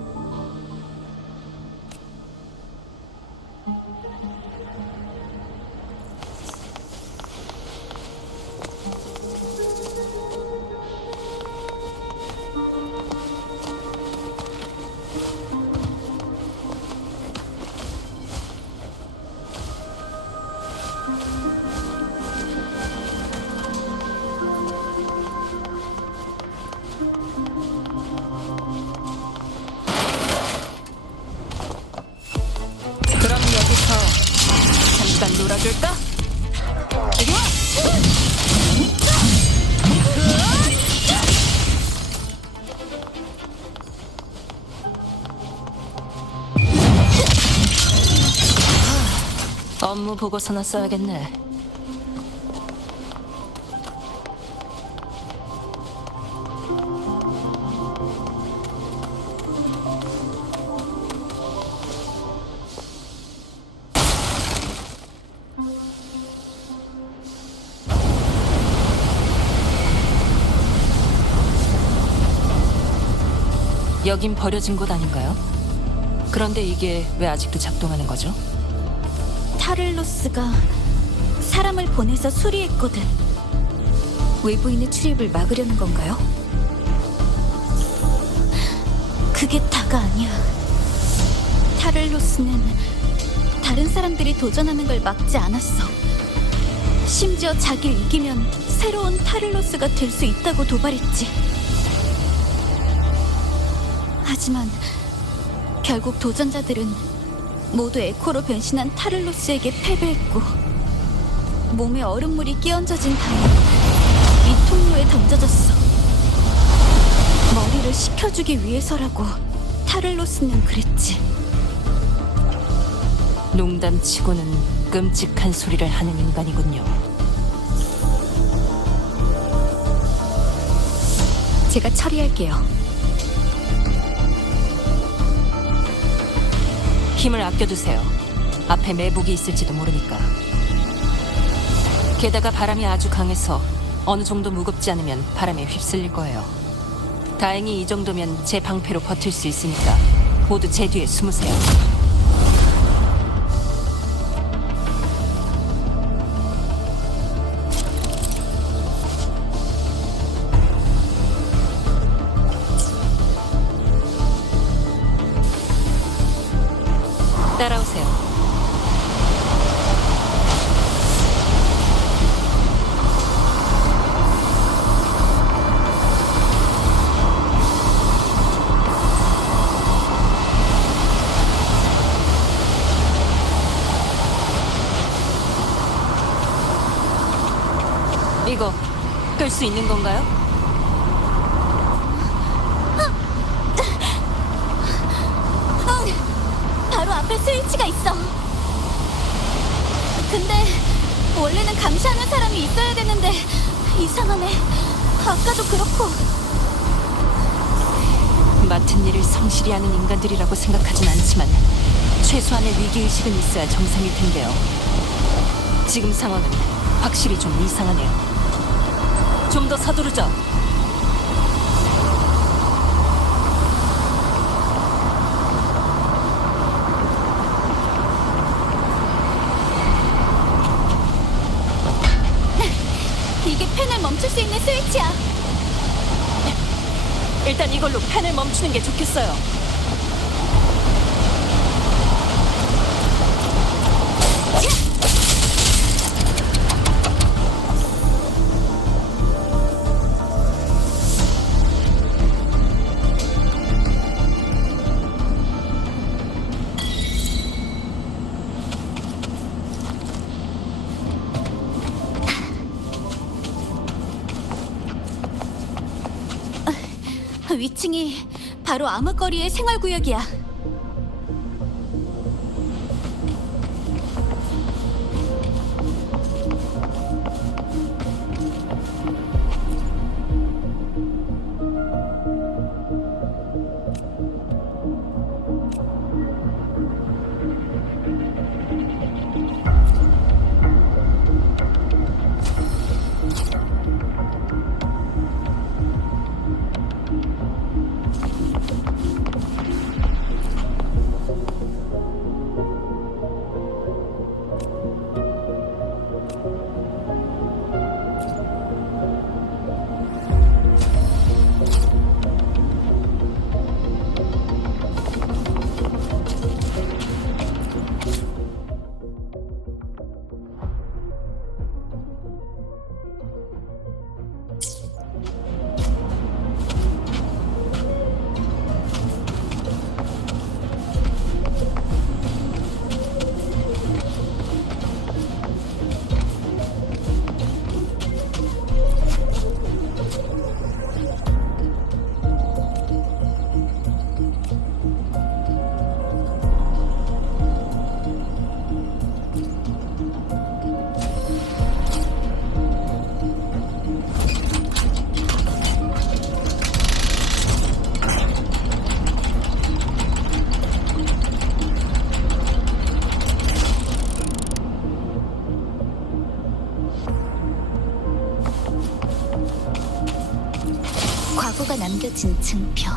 그럼 여기서 잠깐 놀아줄까? 이리 와! 업무 보고서나 써야겠네. 여긴 버려진 곳 아닌가요? 그런데 이게 왜 아직도 작동하는 거죠? 타를로스가 사람을 보내서 수리했거든. 외부인의 출입을 막으려는 건가요? 그게 다가 아니야. 타를로스는 다른 사람들이 도전하는 걸 막지 않았어. 심지어 자기를 이기면 새로운 타를로스가 될 수 있다고 도발했지. 하지만 결국 도전자들은 모두 에코로 변신한 타를로스에게 패배했고, 몸에 얼음물이 끼얹어진 다음 이 통로에 던져졌어. 머리를 식혀주기 위해서라고 타를로스는 그랬지. 농담치고는 끔찍한 소리를 하는 인간이군요. 제가 처리할게요. 힘을 아껴두세요. 앞에 매복이 있을지도 모르니까. 게다가 바람이 아주 강해서 어느 정도 무겁지 않으면 바람에 휩쓸릴 거예요. 다행히 이 정도면 제 방패로 버틸 수 있으니까 모두 제 뒤에 숨으세요. 따라오세요. 이거 끌 수 있는 건가요? 바로 앞에 스위치가 있어. 근데 원래는 감시하는 사람이 있어야 되는데 이상하네. 아까도 그렇고. 맡은 일을 성실히 하는 인간들이라고 생각하진 않지만 최소한의 위기의식은 있어야 정상일 텐데요. 지금 상황은 확실히 좀 이상하네요. 좀 더 서두르죠. 이게 펜을 멈출 수 있는 스위치야. 일단 이걸로 펜을 멈추는 게 좋겠어요. 위층이 바로 암흑거리의 생활구역이야. 남겨진 증표.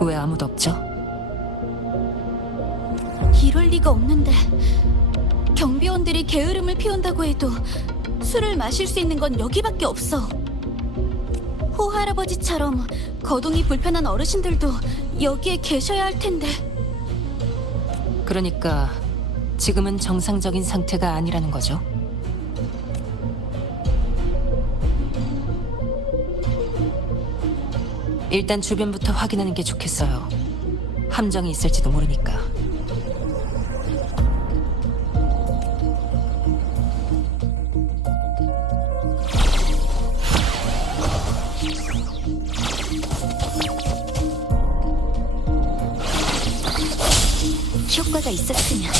왜 아무도 없죠? 이럴 리가 없는데. 경비원들이 게으름을 피운다고 해도 술을 마실 수 있는 건 여기밖에 없어. 호 할아버지처럼 거동이 불편한 어르신들도 여기에 계셔야 할 텐데. 그러니까 지금은 정상적인 상태가 아니라는 거죠. 일단 주변부터 확인하는 게 좋겠어요. 함정이 있을지도 모르니까. 효과가 있었으면.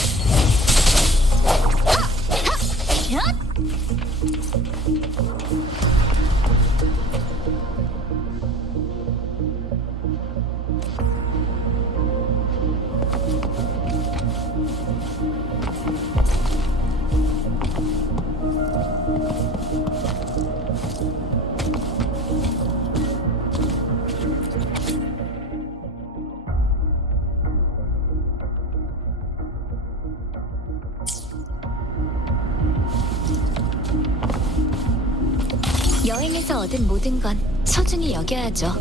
여행에서 얻은 모든 건 소중히 여겨야죠.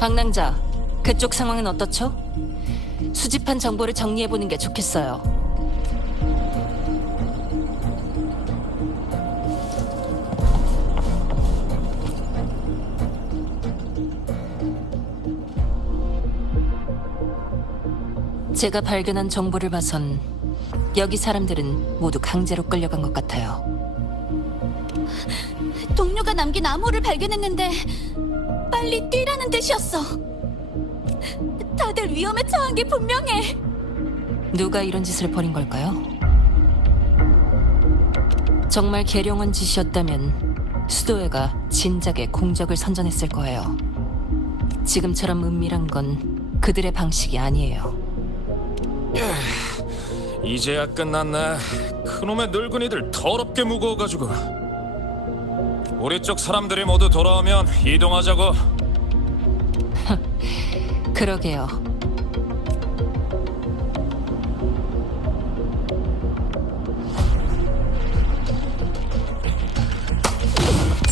방랑자, 그쪽 상황은 어떻죠? 수집한 정보를 정리해보는 게 좋겠어요. 제가 발견한 정보를 봐선 여기 사람들은 모두 강제로 끌려간 것 같아요. 동료가 남긴 암호를 발견했는데 빨리 뛰라는 뜻이었어. 다들 위험에 처한 게 분명해. 누가 이런 짓을 벌인 걸까요? 정말 계룡한 짓이었다면 수도회가 진작에 공적을 선전했을 거예요. 지금처럼 은밀한 건 그들의 방식이 아니에요. 이제야 끝났네. 그놈의 늙은이들 더럽게 무거워가지고. 우리 쪽 사람들이 모두 돌아오면 이동하자고. 그러게요.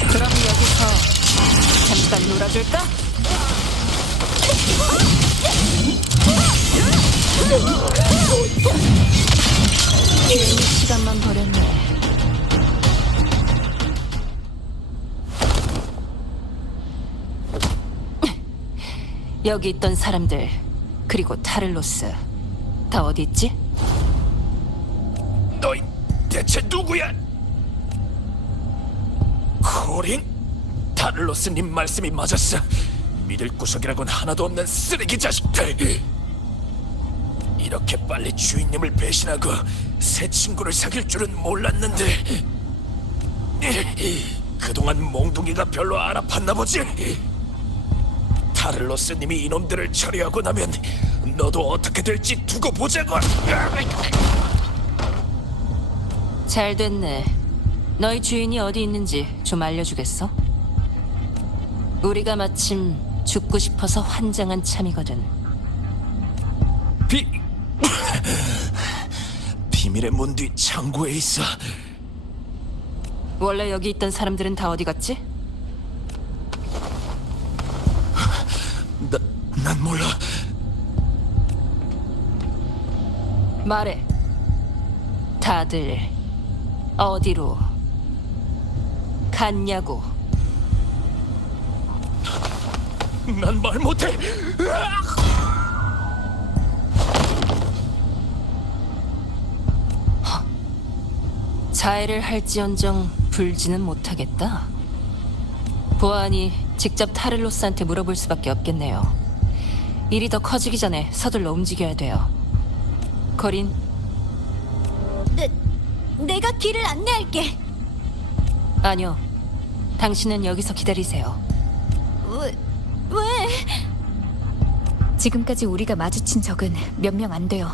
그럼 여기서 잠깐 놀아줄까? 괜히 시간만 버렸네. 여기 있던 사람들, 그리고 타를로스 다 어디 있지? 너희 대체 누구야? 코린? 타를로스님 말씀이 맞았어. 믿을 구석이라곤 하나도 없는 쓰레기 자식들. 이렇게 빨리 주인님을 배신하고 새 친구를 사귈 줄은 몰랐는데. 그동안 몽둥이가 별로 안 아팠나 보지? 타를로스님이 이놈들을 처리하고 나면 너도 어떻게 될지 두고 보자고. 잘 됐네. 너희 주인이 어디 있는지 좀 알려주겠어? 우리가 마침 죽고 싶어서 환장한 참이거든. 비밀의 문 뒤 창고에 있어. 원래 여기 있던 사람들은 다 어디 갔지? 난 몰라. 말해. 다들 어디로 갔냐고. 난 말 못해. 자해를 할지언정 불지는 못하겠다. 보아하니 직접 타를로스한테 물어볼 수밖에 없겠네요. 일이 더 커지기 전에 서둘러 움직여야 돼요. 거린, 내가 길을 안내할게. 아니요. 당신은 여기서 기다리세요. 왜? 지금까지 우리가 마주친 적은 몇 명 안 돼요.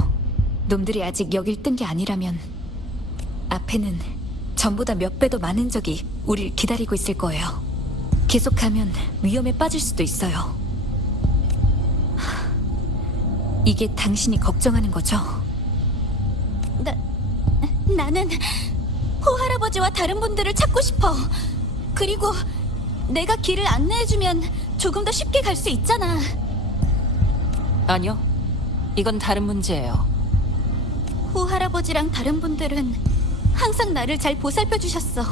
놈들이 아직 여길 뜬 게 아니라면 앞에는 전보다 몇 배도 많은 적이 우릴 기다리고 있을 거예요. 계속하면 위험에 빠질 수도 있어요. 이게 당신이 걱정하는 거죠? 나는 호할아버지와 다른 분들을 찾고 싶어. 그리고 내가 길을 안내해주면 조금 더 쉽게 갈 수 있잖아. 아니요. 이건 다른 문제예요. 호할아버지랑 다른 분들은 항상 나를 잘 보살펴 주셨어.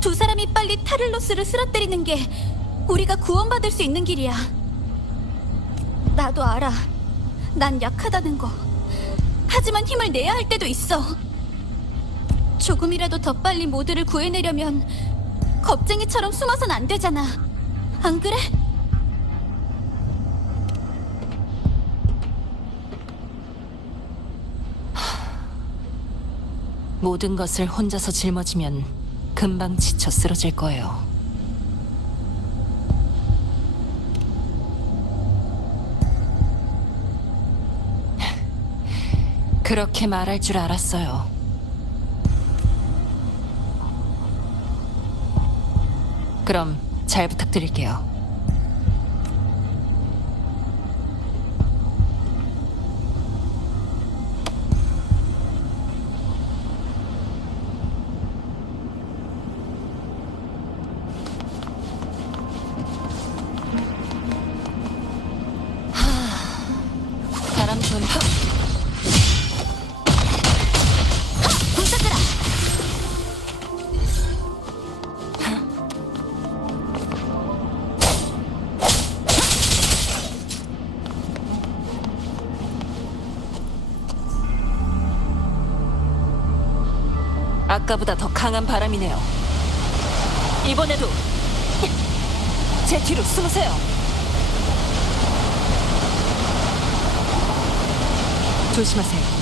두 사람이 빨리 타를로스를 쓰러뜨리는 게 우리가 구원받을 수 있는 길이야. 나도 알아. 난 약하다는 거. 하지만 힘을 내야 할 때도 있어. 조금이라도 더 빨리 모두를 구해내려면 겁쟁이처럼 숨어선 안 되잖아. 안 그래? 모든 것을 혼자서 짊어지면 금방 지쳐 쓰러질 거예요. 그렇게 말할 줄 알았어요. 그럼 잘 부탁드릴게요. 바람 좀 불사들아! 아까보다 더 강한 바람이네요. 이번에도 제 뒤로 숨으세요. 조심하세요.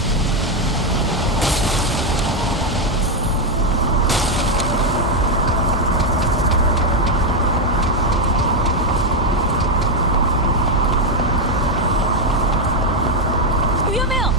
위험해요.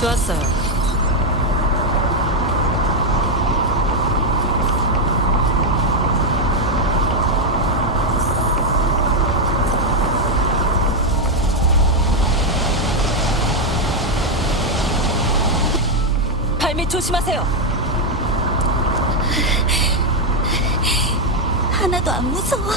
좋았어요. 발밑 조심하세요. 하나도 안 무서워.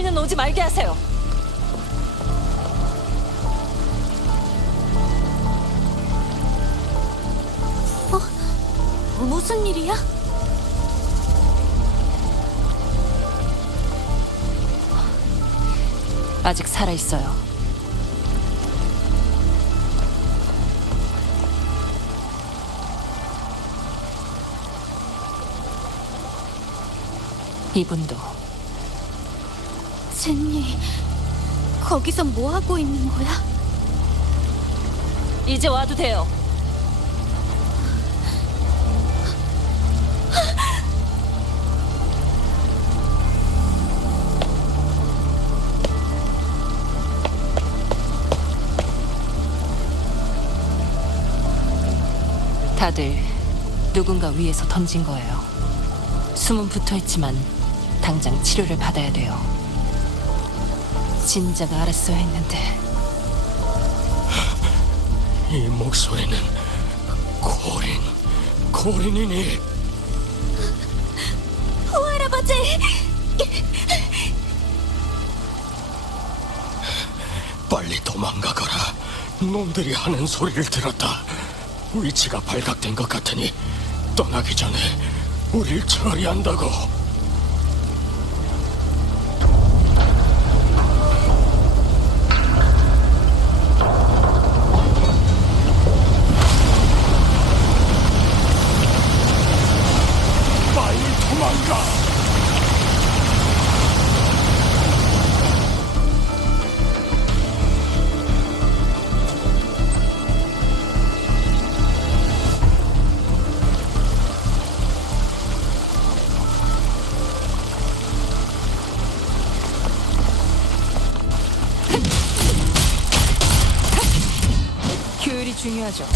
소리는 오지 말게 하세요. 무슨 일이야? 아직 살아있어요. 이분도 젠니, 거기서 뭐 하고 있는 거야? 이제 와도 돼요. 다들 누군가 위에서 던진 거예요. 숨은 붙어있지만 당장 치료를 받아야 돼요. 진작 알았어야 했는데. 이 목소리는 코린이니. 할아버지! 빨리 도망가거라. 놈들이 하는 소리를 들었다. 위치가 발각된 것 같으니 떠나기 전에 우릴 처리한다고. 빨리 도망가. 효율이 중요하죠.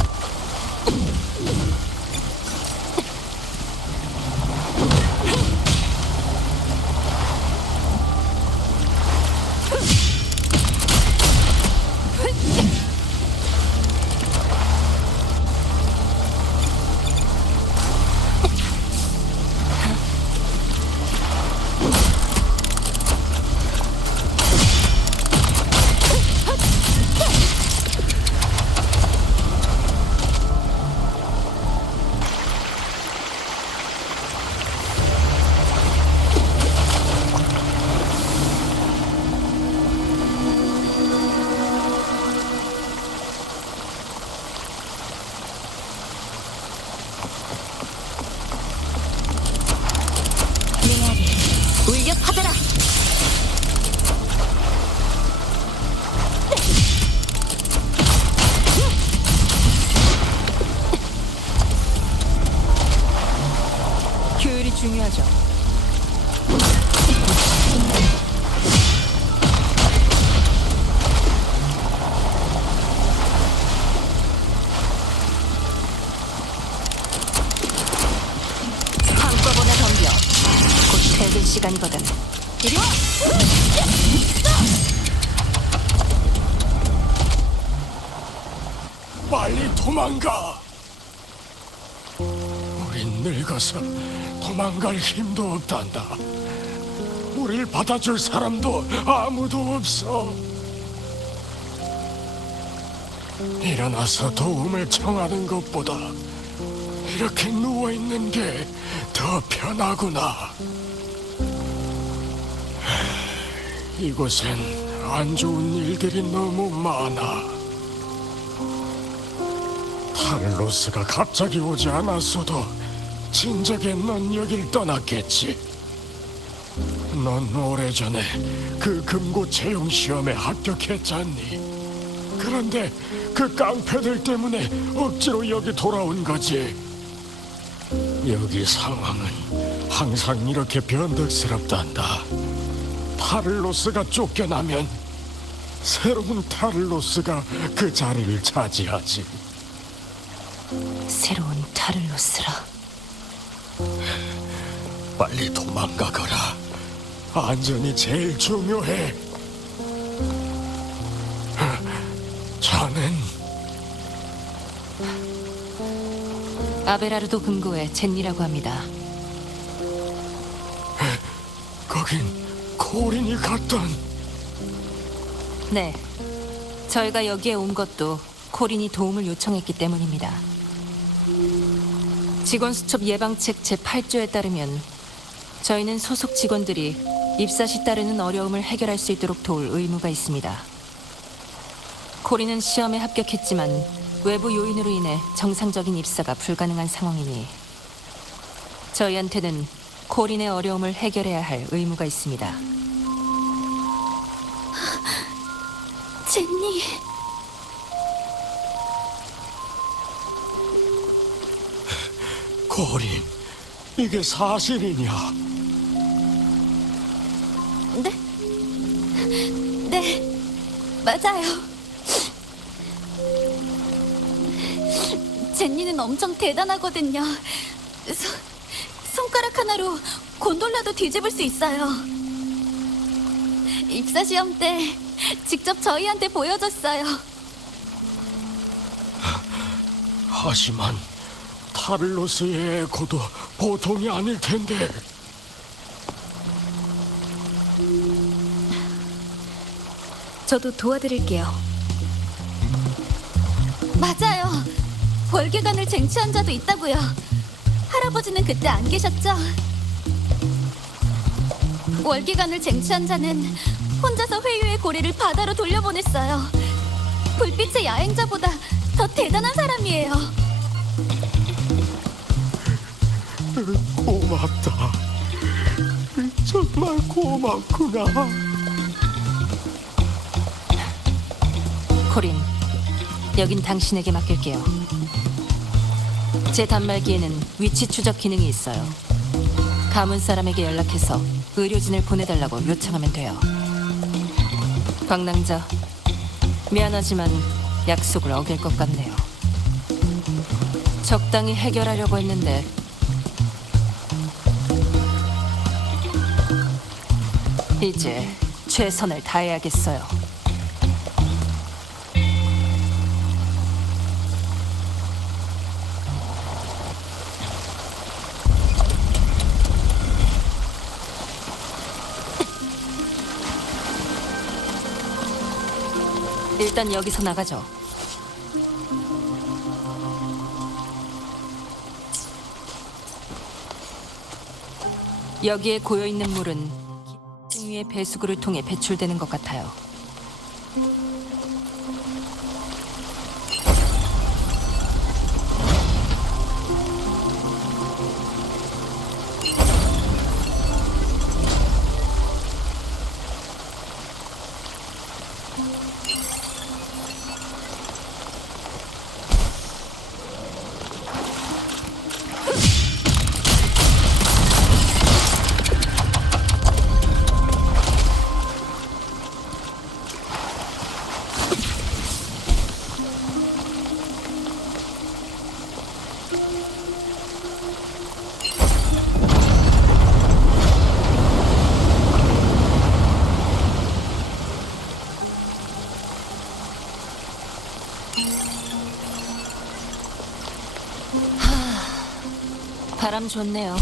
울려 퍼져라! 효율이 중요하죠. 한꺼번에 덤벼. 곧 퇴근 시간이거든. 이리 와! 빨리 도망가. 우린 늙어서 도망갈 힘도 없단다. 우릴 받아줄 사람도 아무도 없어. 일어나서 도움을 청하는 것보다 이렇게 누워있는 게 더 편하구나. 이곳엔 안 좋은 일들이 너무 많아. 탈로스가 갑자기 오지 않았어도 진작에 넌 여길 떠났겠지. 넌 오래전에 그 금고 채용 시험에 합격했잖니. 그런데 그 깡패들 때문에 억지로 여기 돌아온 거지. 여기 상황은 항상 이렇게 변덕스럽단다. 타를로스가 쫓겨나면 새로운 타를로스가 그 자리를 차지하지. 새로운 타를로스라. 빨리 도망가거라. 안전이 제일 중요해. 저는 아베라르도 금고의 젠니라고 합니다. 거긴 코린이 갔던 네. 저희가 여기에 온 것도 코린이 도움을 요청했기 때문입니다. 직원 수첩 예방책 제8조에 따르면 저희는 소속 직원들이 입사 시 따르는 어려움을 해결할 수 있도록 도울 의무가 있습니다. 코린은 시험에 합격했지만 외부 요인으로 인해 정상적인 입사가 불가능한 상황이니 저희한테는 코린의 어려움을 해결해야 할 의무가 있습니다. 제니, 코린, 이게 사실이냐? 네, 맞아요. 제니는 엄청 대단하거든요. 손가락 하나로 곤돌라도 뒤집을 수 있어요. 입사 시험 때 직접 저희한테 보여줬어요. 하지만 타를로스의 에고도 보통이 아닐 텐데. 저도 도와드릴게요. 맞아요. 월계관을 쟁취한 자도 있다고요. 할아버지는 그때 안 계셨죠? 월계관을 쟁취한 자는 혼자서 회유의 고리를 바다로 돌려보냈어요. 불빛의 야행자보다 더 대단한 사람이에요. 고맙다. 정말 고맙구나. 코린, 여긴 당신에게 맡길게요. 제 단말기에는 위치 추적 기능이 있어요. 가문 사람에게 연락해서 의료진을 보내달라고 요청하면 돼요. 광낭자, 미안하지만 약속을 어길 것 같네요. 적당히 해결하려고 했는데 이제 최선을 다해야겠어요. 일단 여기서 나가죠. 여기에 고여있는 물은 등 위의 배수구를 통해 배출되는 것 같아요. 바람 좋네요.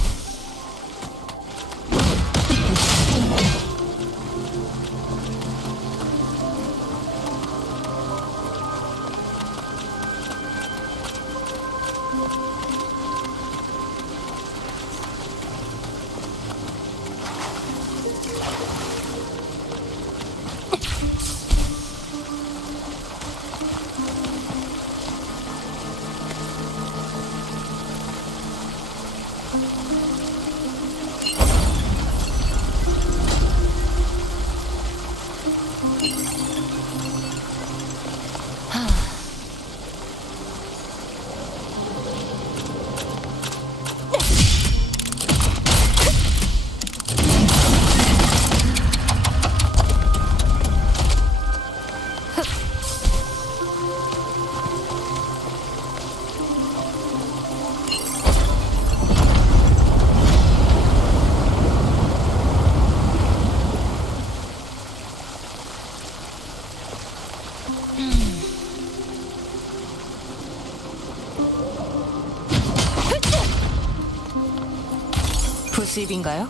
부수입인가요?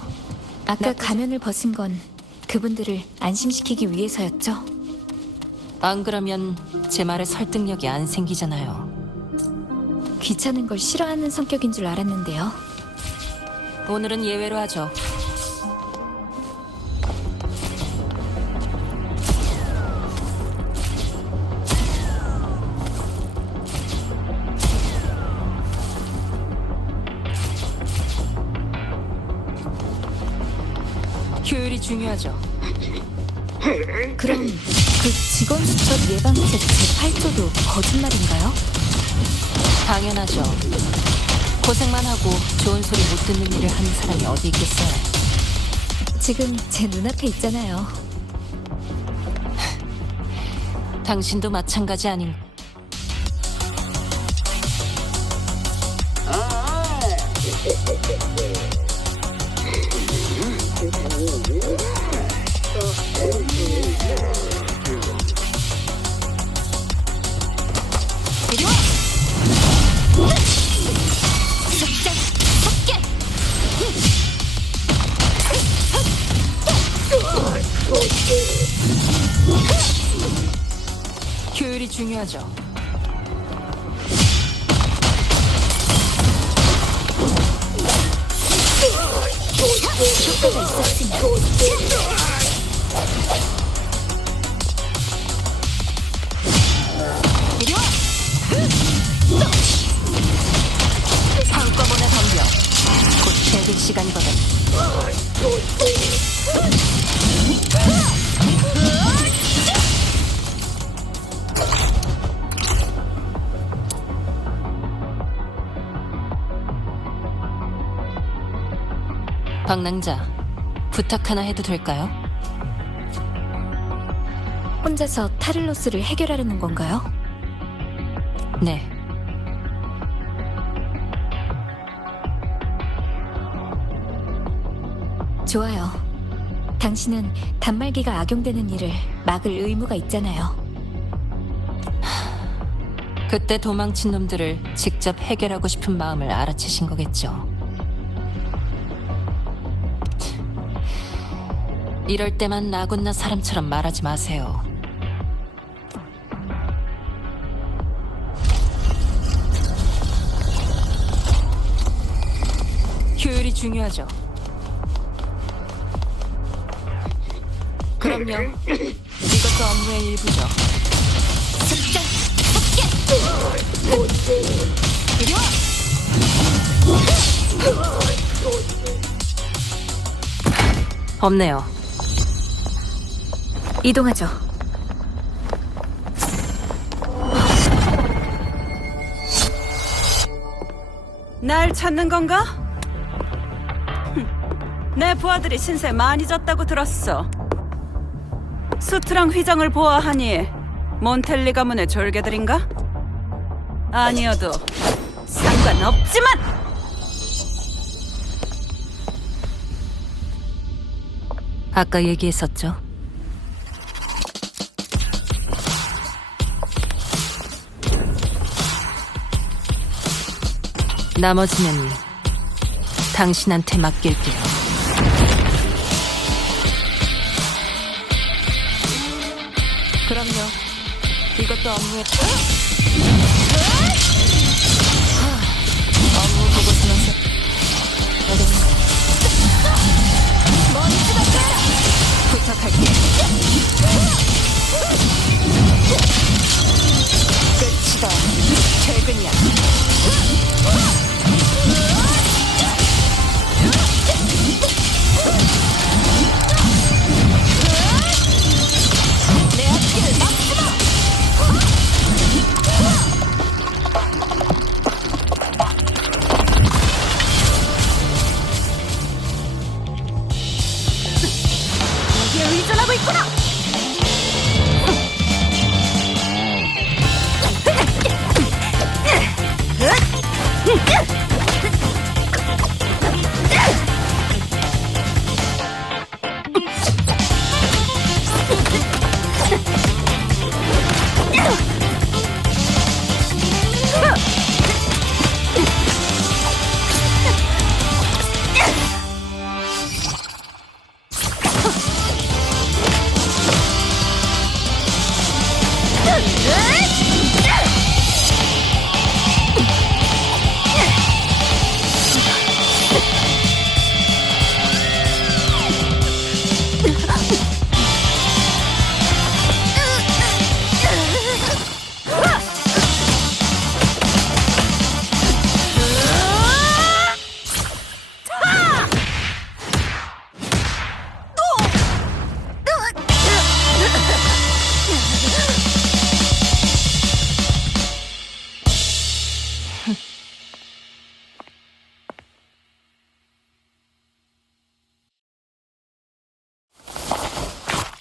아까 가면을 벗은 건 그분들을 안심시키기 위해서였죠. 안 그러면 제 말에 설득력이 안 생기잖아요. 귀찮은 걸 싫어하는 성격인 줄 알았는데요. 오늘은 예외로 하죠. 효율이 중요하죠. 그럼 그 직원 수첩 예방책 제8조도 거짓말인가요? 당연하죠. 고생만 하고 좋은 소리 못 듣는 일을 하는 사람이 어디 있겠어요. 지금 제 눈앞에 있잖아요. 당신도 마찬가지 아닌. 효율이 중요하죠. 효과가 있었으면 한꺼번에 덤벼. 곧 퇴근 시간이거든. 방랑자, 부탁 하나 해도 될까요? 혼자서 타를로스를 해결하려는 건가요? 네. 좋아요. 당신은 단말기가 악용되는 일을 막을 의무가 있잖아요. 그때 도망친 놈들을 직접 해결하고 싶은 마음을 알아채신 거겠죠. 이럴 때만 나곤나 사람처럼 말하지 마세요. 효율이 중요하죠. 그럼요. 이것도 업무의 일부죠. 이리 와! 없네요. 이동하죠. 날 찾는 건가? 내 부하들이 신세 많이 졌다고 들었어. 수트랑 휘정을 보아하니 몬텔리 가문의 졸개들인가? 아니어도 상관없지만! 아까 얘기했었죠. 나머지는 당신한테 맡길게요. 그럼요. 이것도 업무에 업무 보고서는 어렵네. 부탁할게. 끝이다. 퇴근이야. 내 앞길을 막지마. 여기에 의존하고 있구나!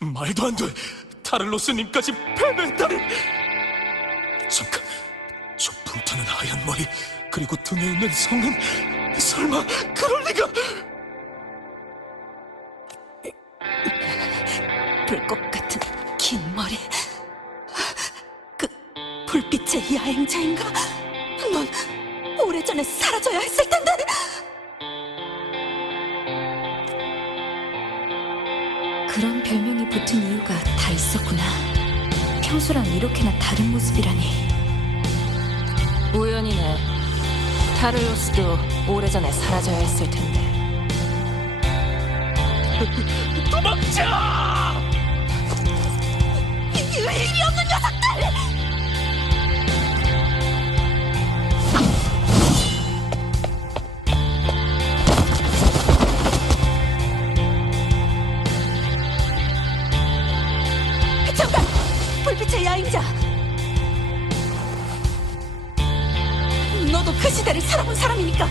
말도 안 돼. 타를로스님까지 패배했다니. 잠깐, 저 불타는 하얀 머리 그리고 등에 있는 성은 설마 그럴 리가? 불꽃 같은 긴 머리. 그 불빛의 야행자인가? 넌 오래전에 사라져야 했을 텐데. 그런 별명이 붙은 이유가 다 있었구나. 평소랑 이렇게나 다른 모습이라니. 우연이네. 타를로스도 오래전에 사라져야 했을 텐데. 도망쳐! 유일이 없는 녀석들! 잠깐! 불빛의 야행자! 너도 그 시대를 살아본 사람이니까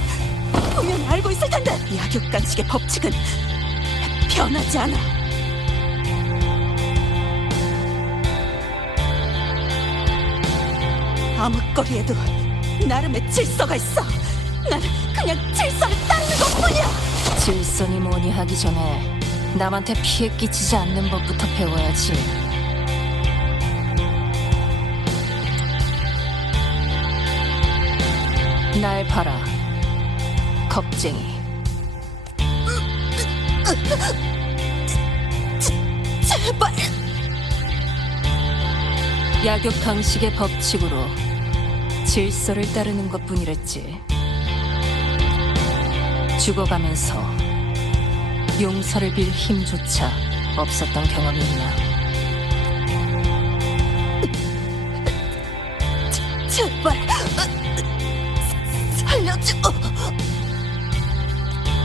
분명히 알고 있을 텐데. 약육강식의 법칙은 변하지 않아. 아무거리에도 나름의 질서가 있어. 난 그냥 질서를 따르는 것뿐이야. 질서니 뭐니 하기 전에 남한테 피해 끼치지 않는 법부터 배워야지. 날 봐라, 겁쟁이. 제발. 약육강식의 법칙으로 질서를 따르는 것뿐이랬지. 죽어가면서 용서를 빌 힘조차 없었던 경험이 있나? 제발 살려줘.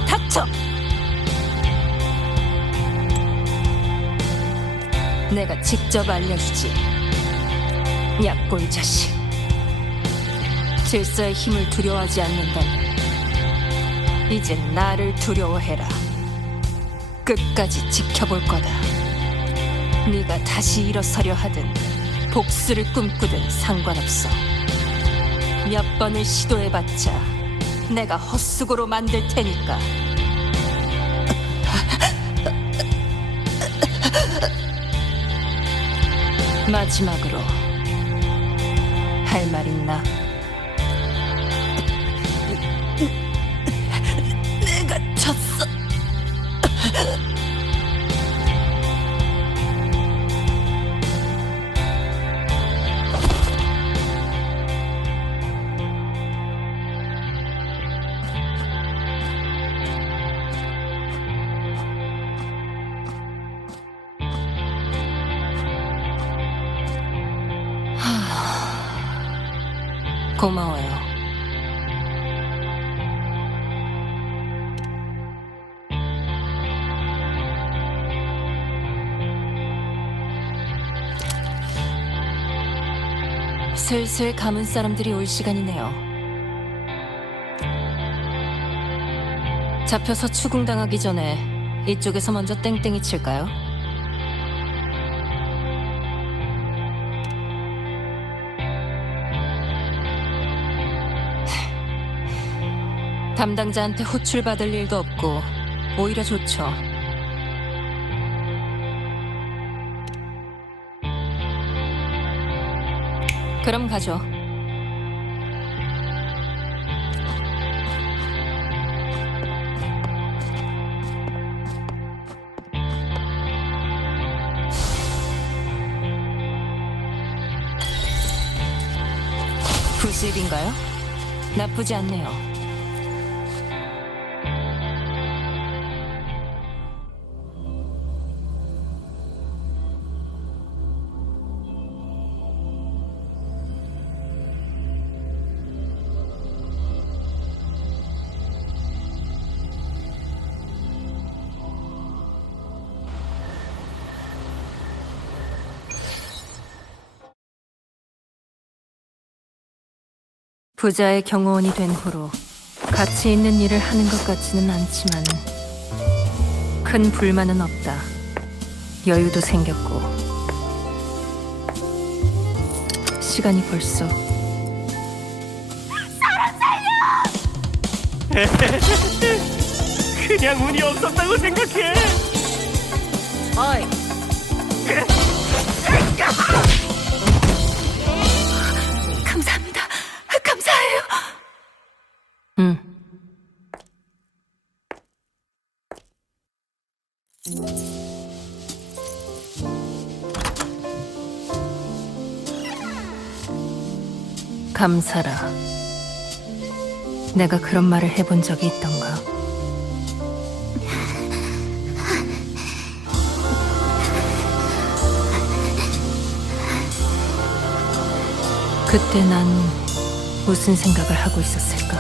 닥쳐. 내가 직접 알려주지. 약골 자식. 질서의 힘을 두려워하지 않는다면 이젠 나를 두려워해라. 끝까지 지켜볼 거다. 네가 다시 일어서려 하든 복수를 꿈꾸든 상관없어. 몇 번을 시도해봤자 내가 헛수고로 만들 테니까. 마지막으로 할 말 있나? 내가 졌어. 고마워요. 슬슬 감은 사람들이 올 시간이네요. 잡혀서 추궁당하기 전에 이쪽에서 먼저 땡땡이 칠까요? 담당자한테 호출받을 일도 없고 오히려 좋죠. 그럼 가죠. 부수입인가요? 나쁘지 않네요. 부자의 경호원이 된 후로 가치 있는 일을 하는 것 같지는 않지만 큰 불만은 없다. 여유도 생겼고 시간이 벌써 그냥 운이 없었다고 생각해. 어이 감사합니다. 감사해요. 응. 감사라. 내가 그런 말을 해본 적이 있던가? 그때 난 무슨 생각을 하고 있었을까?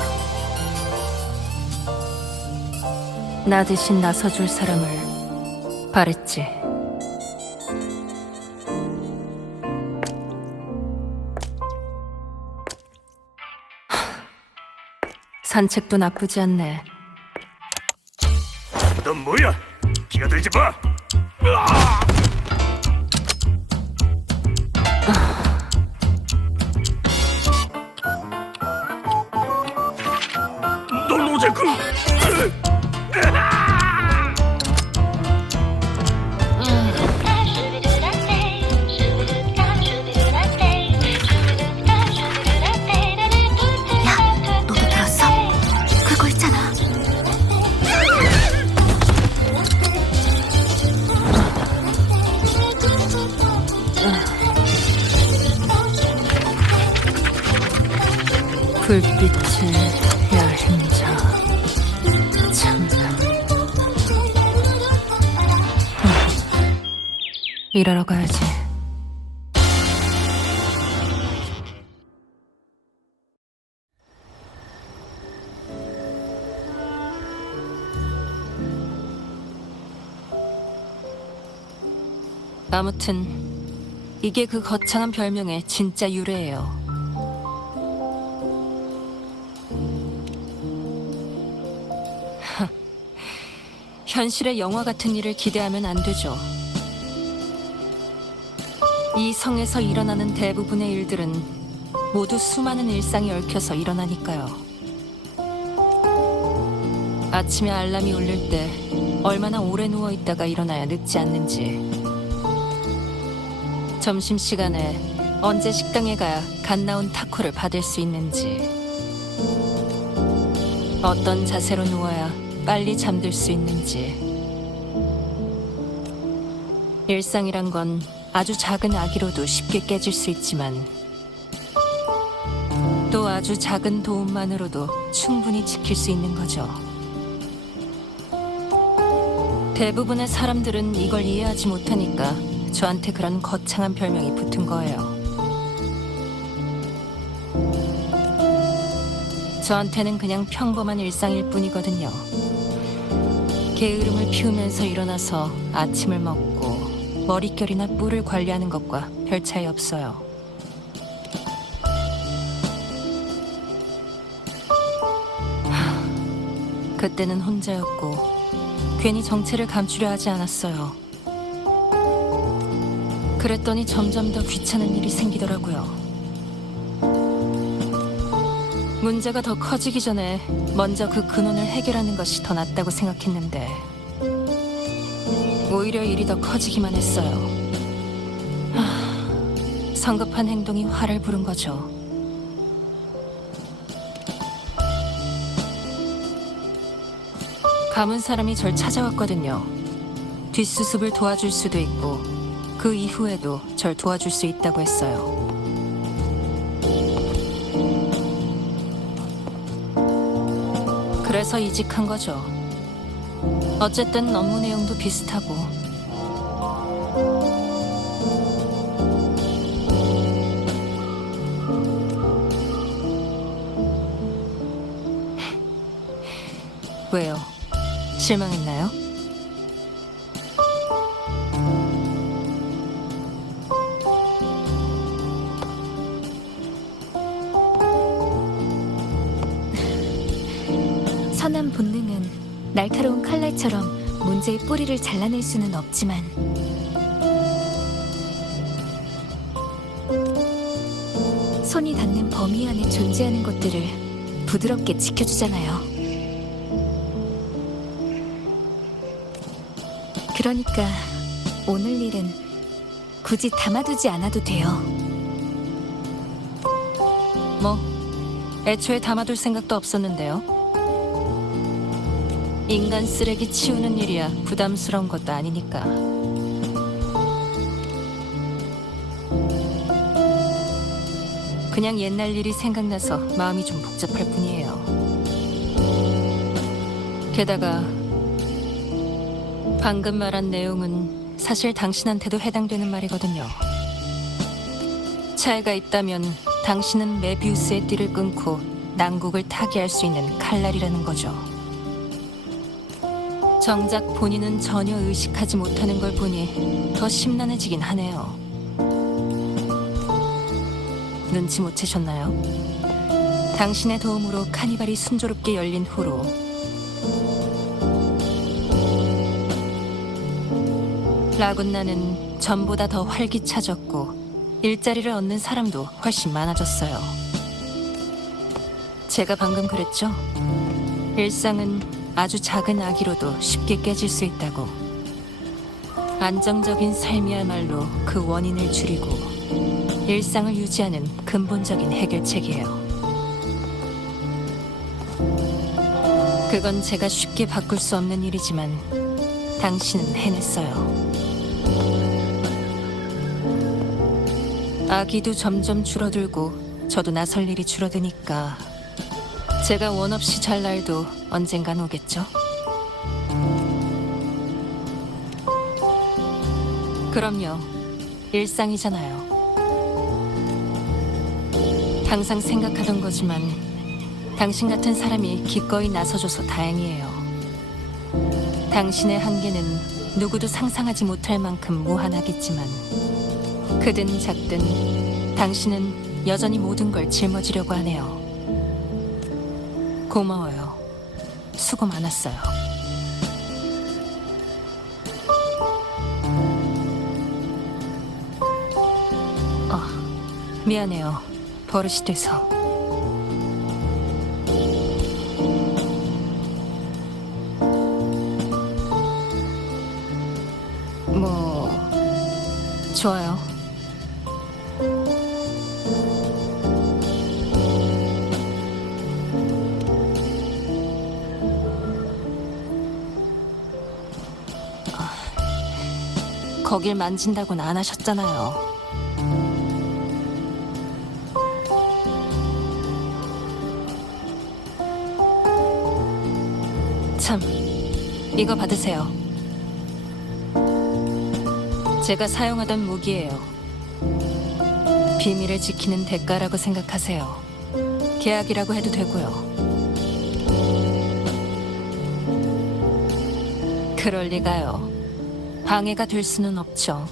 나 대신 나서줄 사람을 바랬지. 산책도 나쁘지 않네. 넌 뭐야? 끼어들지 마. 넌 오자꾸. 야, 너도 들었어? 그거 있잖아. 불빛의 야행자. 참나. 일하러 가야지. 아무튼 이게 그 거창한 별명의 진짜 유래예요. 현실의 영화 같은 일을 기대하면 안 되죠. 이 성에서 일어나는 대부분의 일들은 모두 수많은 일상이 얽혀서 일어나니까요. 아침에 알람이 울릴 때 얼마나 오래 누워있다가 일어나야 늦지 않는지, 점심시간에 언제 식당에 가야 갓 나온 타코를 받을 수 있는지, 어떤 자세로 누워야 빨리 잠들 수 있는지. 일상이란 건 아주 작은 아기로도 쉽게 깨질 수 있지만 또 아주 작은 도움만으로도 충분히 지킬 수 있는 거죠. 대부분의 사람들은 이걸 이해하지 못하니까 저한테 그런 거창한 별명이 붙은 거예요. 저한테는 그냥 평범한 일상일 뿐이거든요. 게으름을 피우면서 일어나서 아침을 먹고 머릿결이나 뿔을 관리하는 것과 별 차이 없어요. 그때는 혼자였고 괜히 정체를 감추려 하지 않았어요. 그랬더니 점점 더 귀찮은 일이 생기더라고요. 문제가 더 커지기 전에 먼저 그 근원을 해결하는 것이 더 낫다고 생각했는데 오히려 일이 더 커지기만 했어요. 성급한 행동이 화를 부른 거죠. 가문 사람이 절 찾아왔거든요. 뒷수습을 도와줄 수도 있고 그 이후에도 절 도와줄 수 있다고 했어요. 그래서 이직한 거죠. 어쨌든 업무 내용도 비슷하고. 왜요? 실망했나요? 선한 본능은 날카로운 칼날처럼 문제의 뿌리를 잘라낼 수는 없지만 손이 닿는 범위 안에 존재하는 것들을 부드럽게 지켜주잖아요. 그러니까 오늘 일은 굳이 담아두지 않아도 돼요. 뭐 애초에 담아둘 생각도 없었는데요. 인간 쓰레기 치우는 일이야 부담스러운 것도 아니니까. 그냥 옛날 일이 생각나서 마음이 좀 복잡할 뿐이에요. 게다가 방금 말한 내용은 사실 당신한테도 해당되는 말이거든요. 차이가 있다면 당신은 메비우스의 띠를 끊고 난국을 타개할 수 있는 칼날이라는 거죠. 정작 본인은 전혀 의식하지 못하는 걸 보니 더 심란해지긴 하네요. 눈치 못 채셨나요? 당신의 도움으로 카니발이 순조롭게 열린 후로 라군나는 전보다 더 활기차졌고 일자리를 얻는 사람도 훨씬 많아졌어요. 제가 방금 그랬죠? 일상은 아주 작은 악의로도 쉽게 깨질 수 있다고. 안정적인 삶이야말로 그 원인을 줄이고 일상을 유지하는 근본적인 해결책이에요. 그건 제가 쉽게 바꿀 수 없는 일이지만 당신은 해냈어요. 아기도 점점 줄어들고 저도 나설 일이 줄어드니까 제가 원 없이 잘 날도 언젠간 오겠죠? 그럼요. 일상이잖아요. 항상 생각하던 거지만 당신 같은 사람이 기꺼이 나서줘서 다행이에요. 당신의 한계는 누구도 상상하지 못할 만큼 무한하겠지만 크든 작든 당신은 여전히 모든 걸 짊어지려고 하네요. 고마워요. 수고 많았어요. 미안해요. 버릇이 돼서. 뭐 좋아요. 거길 만진다고는 안 하셨잖아요. 참, 이거 받으세요. 제가 사용하던 무기예요. 비밀을 지키는 대가라고 생각하세요. 계약이라고 해도 되고요. 그럴 리가요. 방해가 될 수는 없죠.